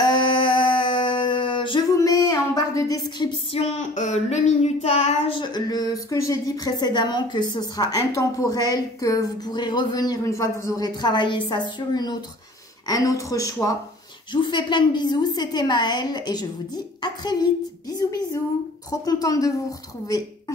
je vous mets en barre de description le minutage, ce que j'ai dit précédemment, que ce sera intemporel, que vous pourrez revenir une fois que vous aurez travaillé ça sur un autre choix. Je vous fais plein de bisous, c'était Maëlle et je vous dis à très vite. Bisous, bisous. Trop contente de vous retrouver.